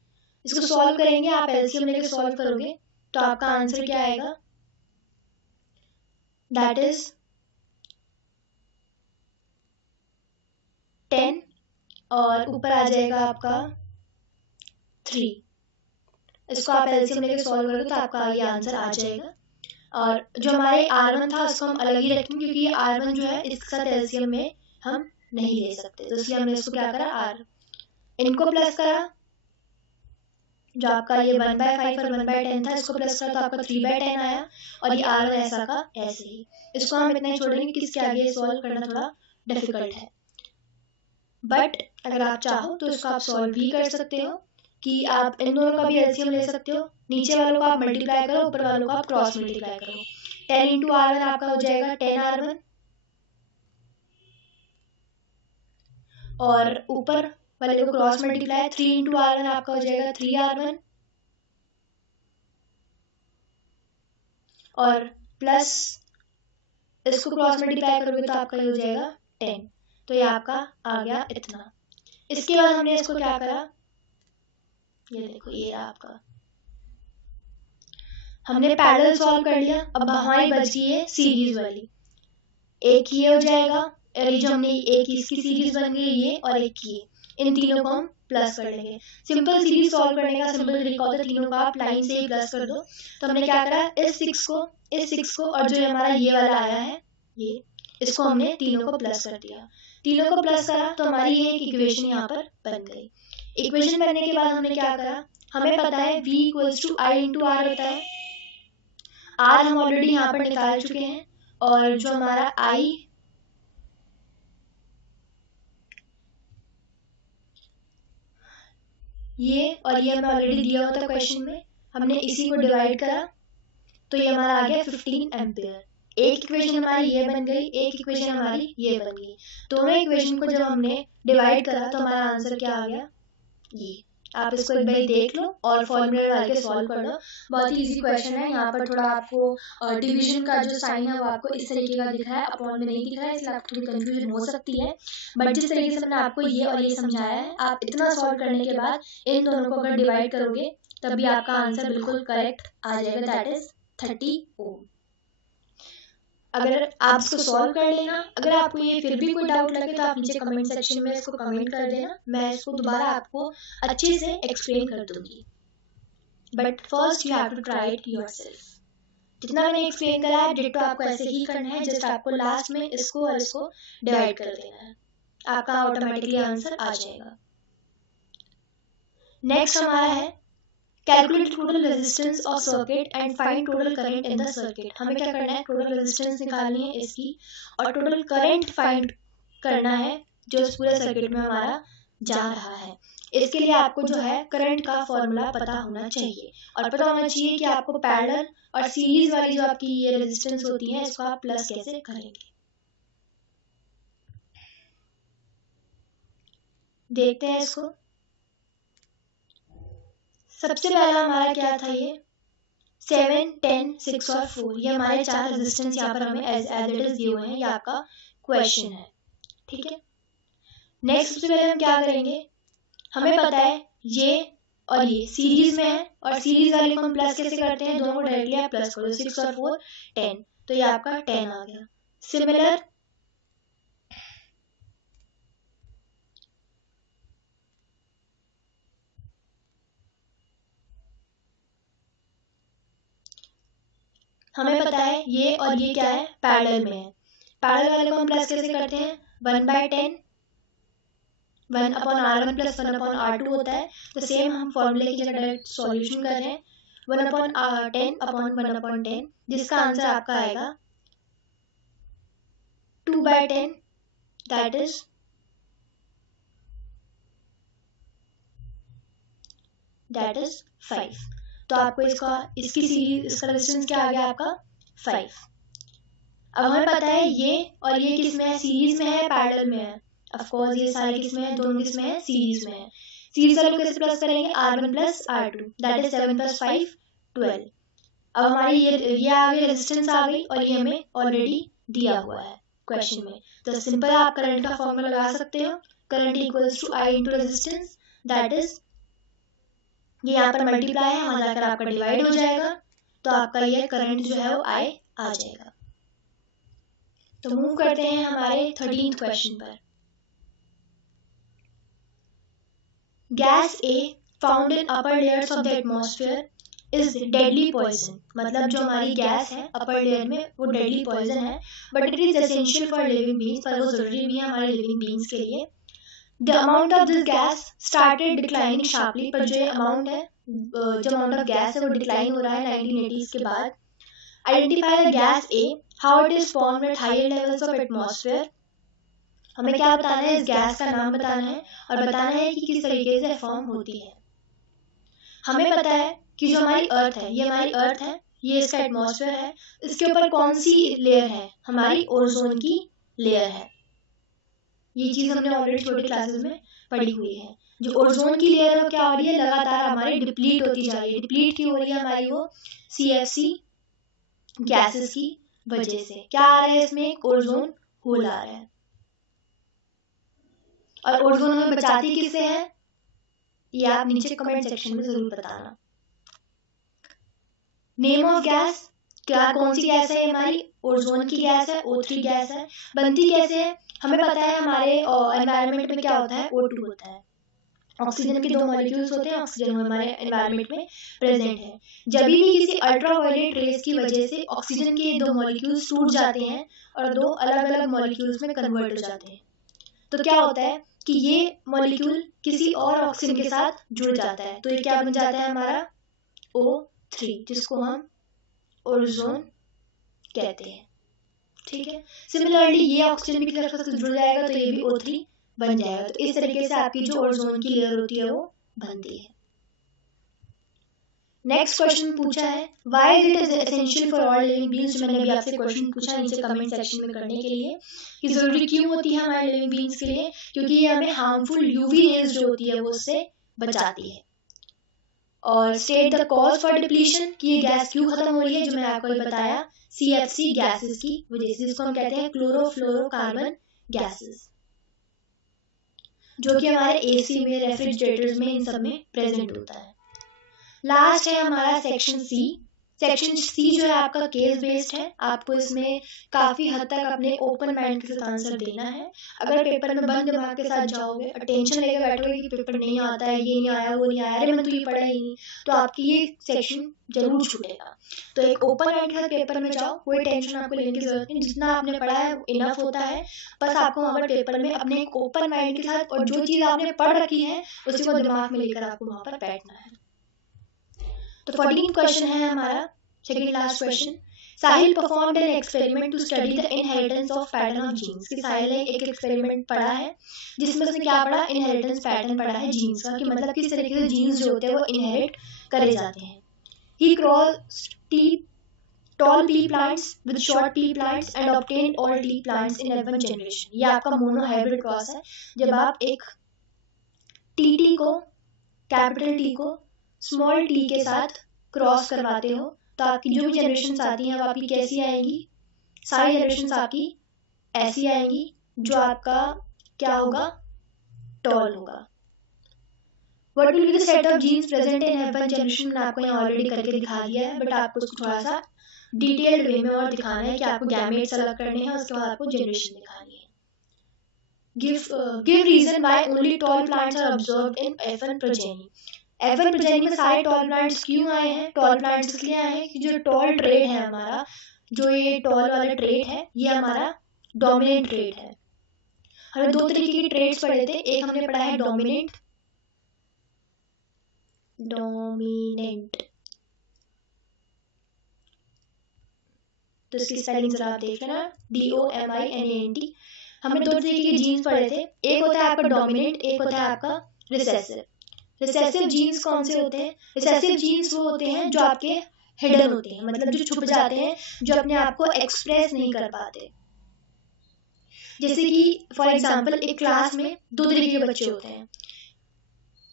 इसको सॉल्व करेंगे, आप एलसीएम लेके सॉल्व करोगे तो आपका आंसर क्या आएगा, दैट इज 10 और ऊपर आ जाएगा आपका 3। इसको आप एलसीएम लेके सॉल्व करोगे तो आपका ये आंसर आ जाएगा। और जो हमारे R1 था उसको हम अलग ही रखेंगे क्योंकि ये R1 जो है इसके साथ एलसीएम में हम नहीं ले सकते, तो इसलिए हमने इसको क्या करा, इनको प्लस करा, जो आपका ये 1/5 और 1/10 था इसको प्लस करा तो आपका 3/10 आया, और ये R1 ऐसा का ऐसे ही। इसको हम इतना ही छोड़ेंगे कि इसके आगे सॉल्व करना थोड़ा डिफिकल्ट है। बट अगर आप चाहो तो इसको आप सॉल्व भी कर सकते हो कि आप इन दोनों का भी एलसीएम ले सकते हो। नीचे वालों को आप मल्टीप्लाई करो, ऊपर वालों को आप क्रॉस मल्टीप्लाई करो। 10 इंटू R1 आपका हो जाएगा 10R1 और ऊपर वाले को क्रॉस मल्टीप्लाई 3 इंटू R1 आपका हो जाएगा 3R1 और प्लस इसको क्रॉस मल्टीप्लाई करोगे तो आपका हो जाएगा 10। तो ये आपका आ गया इतना। इसके बाद हमने इसको क्या करा, ये देखो ये रहा आपका, हमने पैरेलल सॉल्व कर लिया। अब हमारी बच गई है सीरीज वाली। एक ये हो जाएगा और ये जो हमने एक इसकी सीरीज बन गई ये और एक ये, इन तीनों को हम प्लस कर लेंगे। सिंपल सीरीज सॉल्व करने का सिंपल तरीका होता है तीनों को आप लाइन से ही प्लस कर दो। तो हमने क्या करा, इस 6 को और जो हमारा ये वाला आया है ये, इसको हमने तीनों को प्लस कर दिया। तीनों को प्लस करा तो हमारी ये एक इक्वेशन यहाँ पर बन गई। इक्वेशन बनने के बाद हमने क्या करा, हमें पता है v equals to I into R होता है। आर हम ऑलरेडी यहाँ पर निकाल चुके हैं और जो हमारा i ये और ये हमें ऑलरेडी दिया हुआ था क्वेश्चन में, हमने इसी को डिवाइड करा तो ये हमारा आ गया 15 एम्पियर। एक इक्वेशन हमारी ये बन गई, एक इक्वेशन हमारी ये बन गई। दोनों इक्वेशन को जब हमने डिवाइड करा तो हमारा आंसर क्या आ गया, ये। आप इसको एक बार देख लो और फॉर्मूला डाल के सॉल्व कर लो। बहुत ही इजी क्वेश्चन है। यहाँ पर थोड़ा आपको डिवीजन का जो साइन है वो आपको इस तरीके का दिख रहा है, अपॉन में नहीं दिख रहा है, इसलिए आपको थोड़ी कंफ्यूजन हो सकती है। बट जिस तरीके से मैंने आपको ये और ये समझाया है, आप इतना सॉल्व करने के बाद इन दोनों को अगर डिवाइड करोगे तभी आपका आंसर बिल्कुल करेक्ट आ जाएगा, दैट इज 30 ओम। अगर आप इसको सॉल्व कर लेना, अगर आपको ये फिर भी कोई डाउट लगे तो आप नीचे कमेंट सेक्शन में इसको कमेंट कर देना, मैं इसको दोबारा आपको अच्छे से एक्सप्लेन कर दूंगी। But first you have to try it yourself. जितना मैंने एक्सप्लेन करा है डिट्टो आपको ऐसे ही करना है, जस्ट आपको लास्ट में इसको और इसको डिवाइड कर देना है, आपका ऑटोमेटिकली आंसर आ जाएगा। नेक्स्ट हमारा है calculate total resistance of circuit and find total current in the circuit. हमें क्या करना है, टोटल रेजिस्टेंस निकालनी है इसकी और टोटल करंट फाइंड करना है जो इस पूरे सर्किट में हमारा जा रहा है। इसके लिए आपको जो है करंट का फॉर्मूला पता होना चाहिए और पता होना चाहिए कि आपको पैरेलल और सीरीज वाली जो आपकी ये रेजिस्टेंस होती है इसको आप प्लस कैसे करेंगे। देखते हैं इसको। सबसे पहला हमारा क्या था, ये 7, 10, 6 और 4, ये हमारे 4 रेजिस्टेंस यहाँ पर हमें एज इट इज दिए हुए हैं, ये आपका क्वेश्चन है, ठीक है। नेक्स्ट सबसे पहले हम क्या करेंगे, हमें पता है ये और ये सीरीज में है और सीरीज वाले को हम प्लस कैसे करते हैं, दोनों को डायरेक्टली आप प्लस करो, 6 और 4 10, तो ये आपका 10 आ गया। सिमिलर हमें पता है ये और ये क्या है, पैरेलल में है। पैरेलल वाले को हम प्लस कैसे करते हैं, 1/10 1/R1 प्लस 1/R2 होता है। तो सेम हम फॉर्मूले की जगह डायरेक्ट सॉल्यूशन कर रहे हैं, 1/10/1/10, जिसका आंसर आपका आएगा 2/10, दैट इज 5। तो आपको इसकी सीरीज, इसका रेजिस्टेंस क्या आ गया आपका 5। अब हमें पता है ये और ये किस में है, सीरीज में है, पैरेलल में है। ऑफ कोर्स ये सारे किस में है, दोनों किस में है, सीरीज में है। सीरीज वालों को कैसे प्लस करेंगे, R1 plus R2, that is 7 + 5 12। अब हमारी ये आ गई, रेजिस्टेंस आ गई और ये हमें ऑलरेडी दिया हुआ है क्वेश्चन में। तो सिंपल आप करंट का फॉर्मूला लगा सकते हो, current equals to I into resistance, that is ये यहाँ पर मल्टीप्लाई है, वहां जाकर आपका डिवाइड हो जाएगा, तो आपका ये करंट जो है वो I आ जाएगा। तो मूव करते हैं हमारे 13th क्वेश्चन पर। Gas A found in upper layers of the atmosphere is deadly poison. मतलब जो हमारी गैस है अपर लेयर में वो डेडली पॉइजन है, but it is essential for living beings, पर वो जरूरी भी है हमारे लिविंग बीइंग्स के लिए। The amount of this gas started declining sharply, पर जो अमाउंट है, जो अमाउंट ऑफ गैस है वो डिक्लाइन हो रहा है 1980s के बाद। Identify the gas A, how it is formed at higher levels of atmosphere. हमें क्या बताना है, इस गैस का नाम बताना है और बताना है कि किस तरीके से फॉर्म होती है। हमें पता है कि जो हमारी अर्थ है, ये हमारी अर्थ है, ये इसका एटमॉस्फेयर है, इसके ऊपर कौन सी लेयर है, हमारी ओजोन की लेयर है। ये चीज हमने ऑलरेडी छोटे क्लासेस में पढ़ी हुई है। जो ओजोन की लेयर है क्या हो रही है, लगातार हमारी डिप्लीट होती जा रही है। डिप्लीट क्यों हो रही है हमारी, वो CFC गैसेस की वजह से। क्या आ रहा है इसमें, एक ओजोन होल आ रहा है। और ओजोन हमें बचाती किससे है, ये आप नीचे कमेंट सेक्शन में जरूर बताना। नेम ऑफ गैस, क्या कौन सी गैस है हमारी, ओजोन की गैस है, O3 गैस है। बनती कैसे है, हमें पता है हमारे एनवायरनमेंट में क्या होता है, O2 होता है। ऑक्सीजन के 2 मॉलिक्यूल्स होते हैं, ऑक्सीजन हमारे एनवायरनमेंट में प्रेजेंट है। जब भी किसी अल्ट्रावायलेट रेज की वजह से ऑक्सीजन के 2 मॉलिक्यूल्स टूट जाते हैं और 2 अलग अलग मॉलिक्यूल्स में कन्वर्ट हो जाते हैं, तो क्या होता है कि ये मॉलिक्यूल किसी और ऑक्सीजन के साथ जुड़ जाता है, तो ये क्या बन जाता है हमारा O3, जिसको हम ओजोन कहते हैं। ठीक है, सिमिलरली ये ऑक्सीजन भी किसी के साथ जुड़ जाएगा तो ये भी O3 बन जाएगा। तो इस तरीके से आपकी जो ओजोन की लेयर होती है वो बनती है। नेक्स्ट क्वेश्चन पूछा है, why is it essential for all living beings. मैंने अभी आपसे क्वेश्चन पूछा नीचे कमेंट सेक्शन में करने के लिए कि जरूरी क्यों होती है हमारे लिविंग बीइंग्स के लिए, क्योंकि ये हमें हार्मफुल यूवी रेज जो होती है वो उससे बचाती है। और state the cause for depletion, कि ये गैस क्यों खत्म हो रही है, जो मैंने आपको बताया CFC गैसेस की वजह से, जिसको हम कहते हैं क्लोरोफ्लोरोकार्बन गैसेस, जो कि हमारे AC में, रेफ्रिजरेटर्स में, इन सब में प्रेजेंट होता है। लास्ट है हमारा सेक्शन C। सेक्शन C जो है आपका केस बेस्ड है, आपको इसमें काफी हद तक अपने ओपन माइंड के साथ आंसर देना है। अगर पेपर में बंद दिमाग के साथ जाओगे और टेंशन लेके बैठोगे कि पेपर नहीं आता है, ये नहीं आया, वो नहीं आया, अरे मैं तो ये पढ़ा ही नहीं, तो आपकी ये सेक्शन जरूर छूटेगा। तो एक ओपन माइंड के साथ पेपर में जाओ, कोई टेंशन आपको लेने की जरूरत नहीं, जितना आपने पढ़ा है इनफ होता है। बस आपको वहाँ पर पेपर में अपने एक ओपन माइंड के साथ और जो चीज आपने पढ़ रखी है उसी को दिमाग में लेकर आपको वहाँ पर बैठना है। तो 14th क्वेश्चन है हमारा, second last question. Sahil performed an experiment to study the inheritance of pattern of genes. कि साहिल ने एक एक्सपेरिमेंट पढ़ा है जिसमें उसने क्या पढ़ा, इनहेरिटेंस पैटर्न पढ़ा है जीन्स का, कि मतलब किस तरीके से जीन्स जो होते हैं वो इनहेरिट करे जाते हैं। ही crossed tall pea plants with short pea plants and obtained all tea plants in F1 generation। ये आपका मोनो हाइब्रिड क्रॉस है। जब आप एक TT को, कैपिटल T को स्मॉल t के साथ क्रॉस करवाते हो तो आपकी जो भी जनरेशन आती हैं वो आपकी कैसी आएंगी, सारी जनरेशन आपकी ऐसी आएंगी, जो आपका क्या होगा, टॉल होगा। What will be the set of genes present in F1 generation, मैंने आपको यहाँ ऑलरेडी करके दिखा दिया है, बट आपको उसको थोड़ा सा डिटेल्ड वे में और दिखाना है कि आपको गैमेट्स अलग करने हैं, उसके बाद आपको जनरेशन दिखानी है। Give reason why only tall plants are observed in F1 progeny। F1 progeny में सारे टॉल प्लांट्स क्यों आए हैं, टॉल प्लांट्स इसलिए आए हैं कि जो टॉल ट्रेट है हमारा, जो ये टॉल वाला ट्रेट है ये हमारा डोमिनेंट ट्रेट है। हमने 2 तरीके के ट्रेट्स पढ़े थे, एक हमने पढ़ा है डोमिनेंट, तो इसकी स्पेलिंग जरा आप देख लेना, DOMINANT। हमने 2 तरीके के जीन्स पढ़े थे, एक होता है आपका डोमिनेंट, एक होता है आपका रिसेसिव। रिसेसिव जीन्स कौन से होते हैं, रिसेसिव जीन्स वो होते हैं जो आपके हिडन होते हैं, मतलब जो छुप जाते हैं, जो अपने आप को एक्सप्रेस नहीं कर पाते। जैसे कि फॉर एग्जांपल एक क्लास में 2 तरीके के बच्चे होते हैं।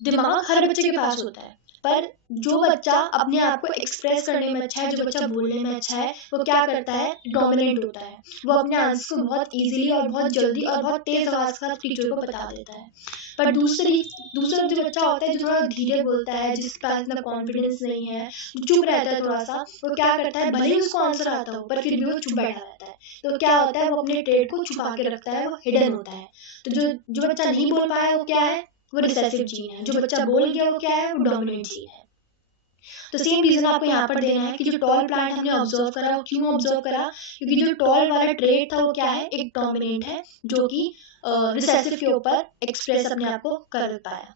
दिमाग हर बच्चे के पास होता है, पर जो बच्चा अपने आप को एक्सप्रेस करने में अच्छा है, जो बच्चा बोलने में अच्छा है, वो क्या करता है, डोमिनेंट होता है। वो अपने आंसर को बहुत इजीली और बहुत जल्दी और बहुत तेज आवाज के साथ टीचर को बता देता है। पर दूसरा जो बच्चा होता है जो थोड़ा धीरे बोलता है, जिसके पास इतना कॉन्फिडेंस नहीं है, जो चुप रहता है थोड़ा सा, वो क्या करता है, भले ही उसको आंसर आता हो पर फिर भी वो चुप बैठा रहता है। तो क्या होता है, वो अपने ट्रेड को छुपा के रखता है, वो हिडन होता है। तो जो बच्चा नहीं बोल पाया वो क्या है, वो रिसेसिव जीन है। जो बच्चा बोल गया वो क्या है, वो डोमिनेंट जीन है। तो सेम रीजन आपको यहाँ पर देना है कि जो टॉल प्लांट हमने ऑब्जर्व करा वो क्यों ऑब्जर्व करा, क्योंकि जो टॉल वाला ट्रेट था वो क्या है, एक डोमिनेंट है, जो कि रिसेसिव के ऊपर एक्सप्रेस अपने आप को कर पाया।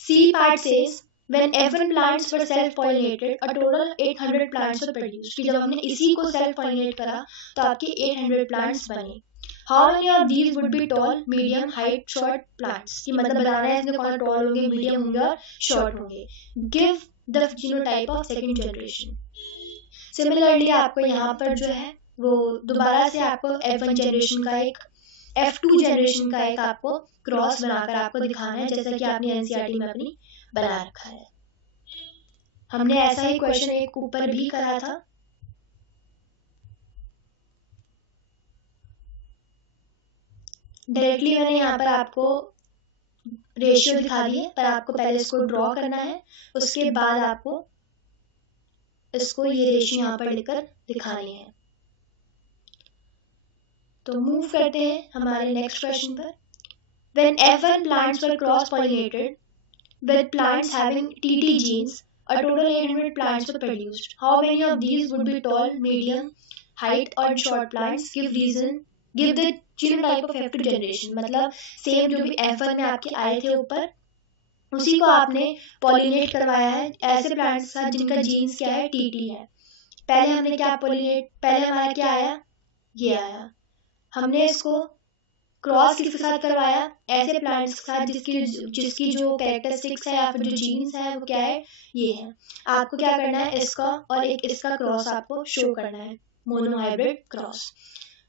C part says when F1 plants were self-pollinated, a total 800 plants were produced। कि जब हमने इसी को self-pollinate करा तो आपके 800 plants बने। How many of these would be toll, medium, height, short plants, कि मतलब बताना है इसमें कौन टॉल होंगे, मीडियम होंगे और शॉर्ट होंगे. Give the genotype of second generation. Similarly आपको यहाँ पर जो है वो दोबारा से आपको F1 जनरेशन का एक, F2 जनरेशन का एक आपको क्रॉस बनाकर आपको दिखाना है, जैसा कि आपने एनसीईआरटी में अपनी बना रखा है. हमने ऐसा ही क्वेश्चन एक ऊपर भी करा था. डायरेक्टली मैंने यहाँ पर आपको रेशियो दिखा दी है, पर आपको पहले इसको ड्रॉ करना है, उसके बाद आपको इसको ये रेशियो यहाँ पर लिखकर दिखानी है. तो मूव करते हैं हमारे नेक्स्ट क्वेश्चन पर. When F1 plants were cross-pollinated with plants having TT genes, a total 800 plants were produced. How many of these would be tall, medium, height or short plants? Give the genotype of F2 generation. मतलब सेम जो भी F1 में आपके आए थे ऊपर, उसी को आपने पॉलिनेट करवाया है ऐसे प्लांट्स के साथ जिनका जीन्स क्या है, TT है. पहले हमने क्या पहले हमारा क्या आया, ये आया. हमने इसको क्रॉस किसके साथ करवाया, ऐसे प्लांट्स के साथ जिसकी जो कैरेक्टरिस्टिक्स है या फिर जो जीन्स है वो क्या है, ये है. आपको क्या करना है, इसका और एक इसका क्रॉस आपको शो करना है, मोनोहाइब्रिड क्रॉस.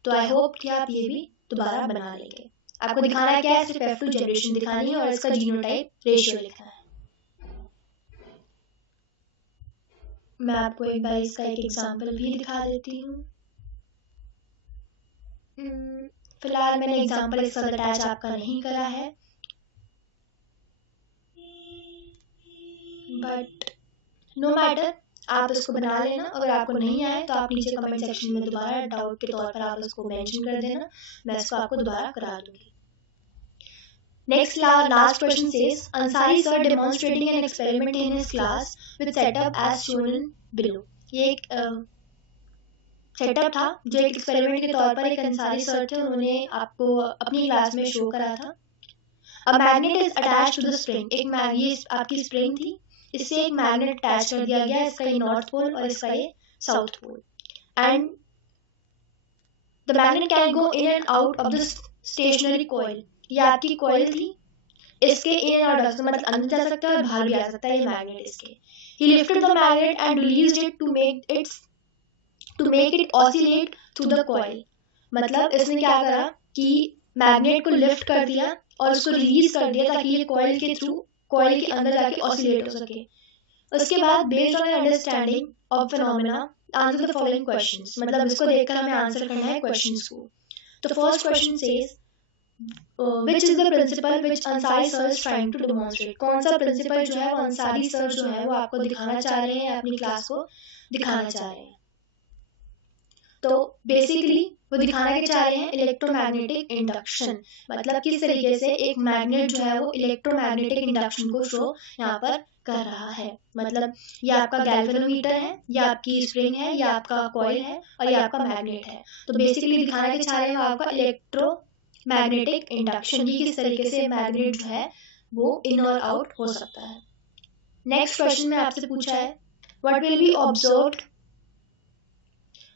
तो आई होप कि आप ये भी दोबारा बना लेंगे. आपको दिखाना क्या है, सिर्फ F2 जनरेशन दिखानी है और इसका जीनोटाइप रेशियो लिखना है. मैं आपको एक बार इसका एक एग्जांपल भी दिखा देती हूँ. फिलहाल मैंने एग्जांपल इसका अटैच आपका नहीं करा है, बट नो मैटर, आप इसको बना लेना. अगर आपको नहीं आए तो आप नीचे कमेंट सेक्शन में दोबारा डाउट के तौर पर आप इसको मेंशन कर देना, मैं इसको आपको दोबारा करा दूंगी. Next last question says, Ansari sir demonstrating an experiment in his class with setup as shown below. ये एक सेटअप था जो एक एक्सपेरिमेंट के तौर पर एक अंसारी सर थे, उन्होंने आपको अपनी क्लास में शो करा था. A magnet is attached to the spring. ये आपकी स्प्रिंग थी, इससे एक मैग्नेट अटैच कर दिया गया, इसका ये नॉर्थ पोल और इसका ये south pole. And the magnet can go in and out of the stationary coil. ये आपकी कॉइल थी, इसके इन एंड आउट सकता, मतलब अंदर जा सकता है और बाहर भी आ सकता है ये मैग्नेट इसके. He lifted the magnet and released it to make it oscillate through the coil. मतलब इसने क्या करा कि मैग्नेट को लिफ्ट कर दिया और उसको रिलीज कर दिया ताकि ये कॉइल के अंदर जाके ऑसिलेट हो सके. उसके बाद based on understanding of phenomena answer the following questions. मतलब इसको देखकर हमें आंसर करना है क्वेश्चंस को. तो first question says which is the principle which Ansari sir is trying to demonstrate. कौन सा प्रिंसिपल जो है वो अंसारी सर जो है वो आपको दिखाना चाह रहे हैं, अपनी क्लास को दिखाना चाह रहे हैं. तो बेसिकली वो दिखाना क्या चाह रहे हैं, इलेक्ट्रोमैग्नेटिक इंडक्शन. मतलब किस तरीके से एक मैग्नेट जो है वो इलेक्ट्रोमैग्नेटिक इंडक्शन को शो यहाँ पर कर रहा है. मतलब ये आपका गैल्वेनोमीटर है, ये आपकी स्प्रिंग है, ये आपका कॉइल है और ये आपका मैग्नेट है. तो बेसिकली दिखाना क्या चाह रहे हैं वो आपका इलेक्ट्रोमैग्नेटिक इंडक्शन, की किस तरीके से मैग्नेट जो है वो इन और आउट हो सकता है. नेक्स्ट क्वेश्चन में आपसे पूछा है, what will be observed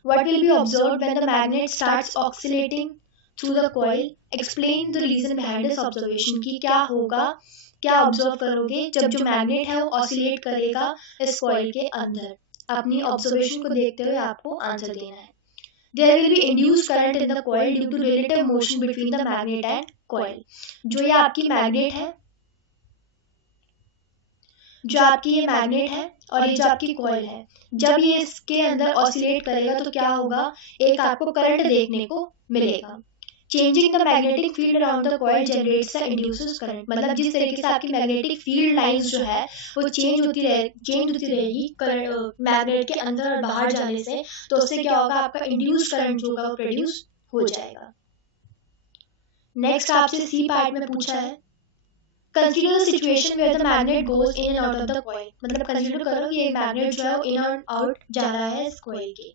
when the magnet starts oscillating through the coil? Explain the reason behind this observation. कि क्या होगा, क्या ऑब्जर्व करोगे जब जो मैग्नेट है वो ऑसिलेट करेगा इस कॉइल के अंदर. अपनी ऑब्जर्वेशन को देखते हुए आपको आंसर देना है. There will be induced current in the coil due to relative motion between the magnet and coil. जो ये आपकी मैग्नेट है, जो आपकी ये मैग्नेट है और ये जो आपकी कॉइल है, जब ये इसके अंदर ऑसिलेट करेगा तो क्या होगा, एक आपको करंट देखने को मिलेगा. Changing the magnetic field around the coil generates the induces current. मतलब जिस तरीके से आपकी मैग्नेटिक फील्ड लाइंस जो है वो चेंज होती रहेगी मैग्नेट के अंदर और बाहर जाने से, तो उससे क्या होगा, आपका इंड्यूस करंट जो होगा वो प्रोड्यूस हो जाएगा. नेक्स्ट आपसे सी पार्ट में पूछा है, Consider the situation where the magnet goes in and out of the coil. मतलब कंसीडर करो कि ये मैग्नेट जो है वो इन और आउट जा रहा है इस कॉइल के.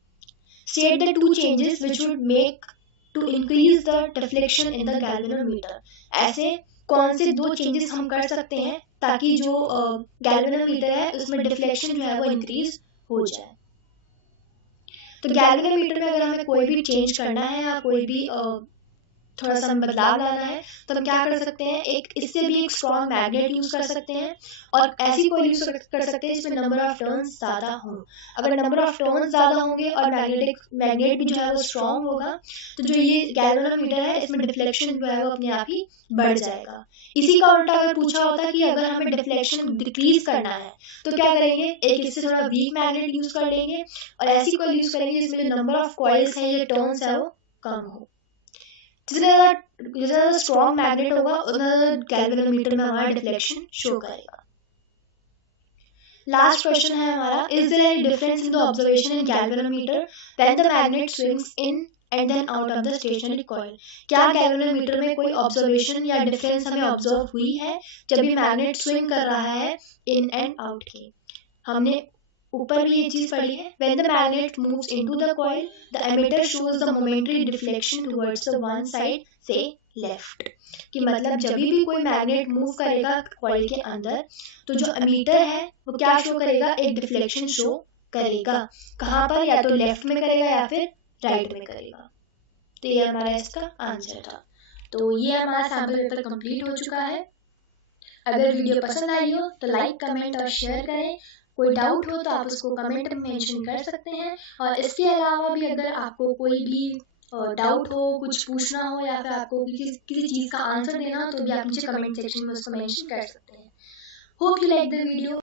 State the two changes which would make to increase the deflection in the galvanometer. ऐसे कौन से दो चेंजेस हम कर सकते हैं ताकि जो गैल्वेनोमीटर है उसमें डिफ्लेक्शन जो है वो इंक्रीज हो जाए. तो गैल्वेनोमीटर में अगर हमें कोई भी चेंज करना है या कोई भी थोड़ा सा बदलाव लाना है तो हम क्या कर सकते हैं, इससे भी एक स्ट्रॉन्ग मैग्नेट यूज कर सकते हैं और ऐसी कोई यूज कर सकते हैं जिसमें नंबर ऑफ टर्न्स ज्यादा हों। अगर नंबर ऑफ टर्न्स ज्यादा होंगे और मैग्नेट भी जो है वो स्ट्रॉन्ग होगा तो जो ये गैल्वेनोमीटर है इसमें डिफ्लेक्शन जो है वो अपने आप ही बढ़ जाएगा। इसी का उल्टा अगर पूछा होता कि अगर हमें डिफ्लेक्शन डिक्रीज करना है तो क्या करेंगे, एक इससे थोड़ा वीक मैग्नेट यूज कर लेंगे और ऐसी कोई यूज करेंगे जिसमें जो नंबर ऑफ कॉइल्स है या टर्न्स है वो कम हो। जितना ज़्यादा स्ट्रॉन्ग मैग्नेट होगा उतना गैल्वेनोमीटर में हमारा डिफ्लेक्शन शो करेगा। लास्ट क्वेश्चन है हमारा, is there any difference in the observation in galvanometer when the magnet swings in and then out of the stationary coil? क्या गैल्वेनोमीटर में कोई ऑब्जर्वेशन या डिफरेंस हमें ऑब्जर्व हुई है जब भी मैग्नेट स्विंग कर रहा है इन एंड आउट की? हमने ऊपर भी ये चीज पढ़ी है, when the magnet moves into the coil the emitter shows the momentary deflection towards the one side say left। कि मतलब जब भी कोई मैग्नेट मूव करेगा कॉइल के अंदर तो जो एमीटर है वो क्या शो करेगा, एक डिफ्लेक्शन शो करेगा। कहाँ पर, या तो लेफ्ट में करेगा या फिर राइट में करेगा। तो ये हमारा इसका आंसर था। तो ये हमारा सैम्पल पेपर कंप्लीट हो चुका है। अगर वीडियो पसंद आई हो तो लाइक, कमेंट और शेयर करें। कोई डाउट हो तो आप उसको कमेंट में मेंशन कर सकते हैं और इसके अलावा भी अगर आपको कोई भी डाउट हो, कुछ पूछना हो या फिर आपको किसी चीज़ का आंसर देना हो तो भी आप नीचे कमेंट सेक्शन में उसको मेंशन कर सकते हैं। Hope you like the video.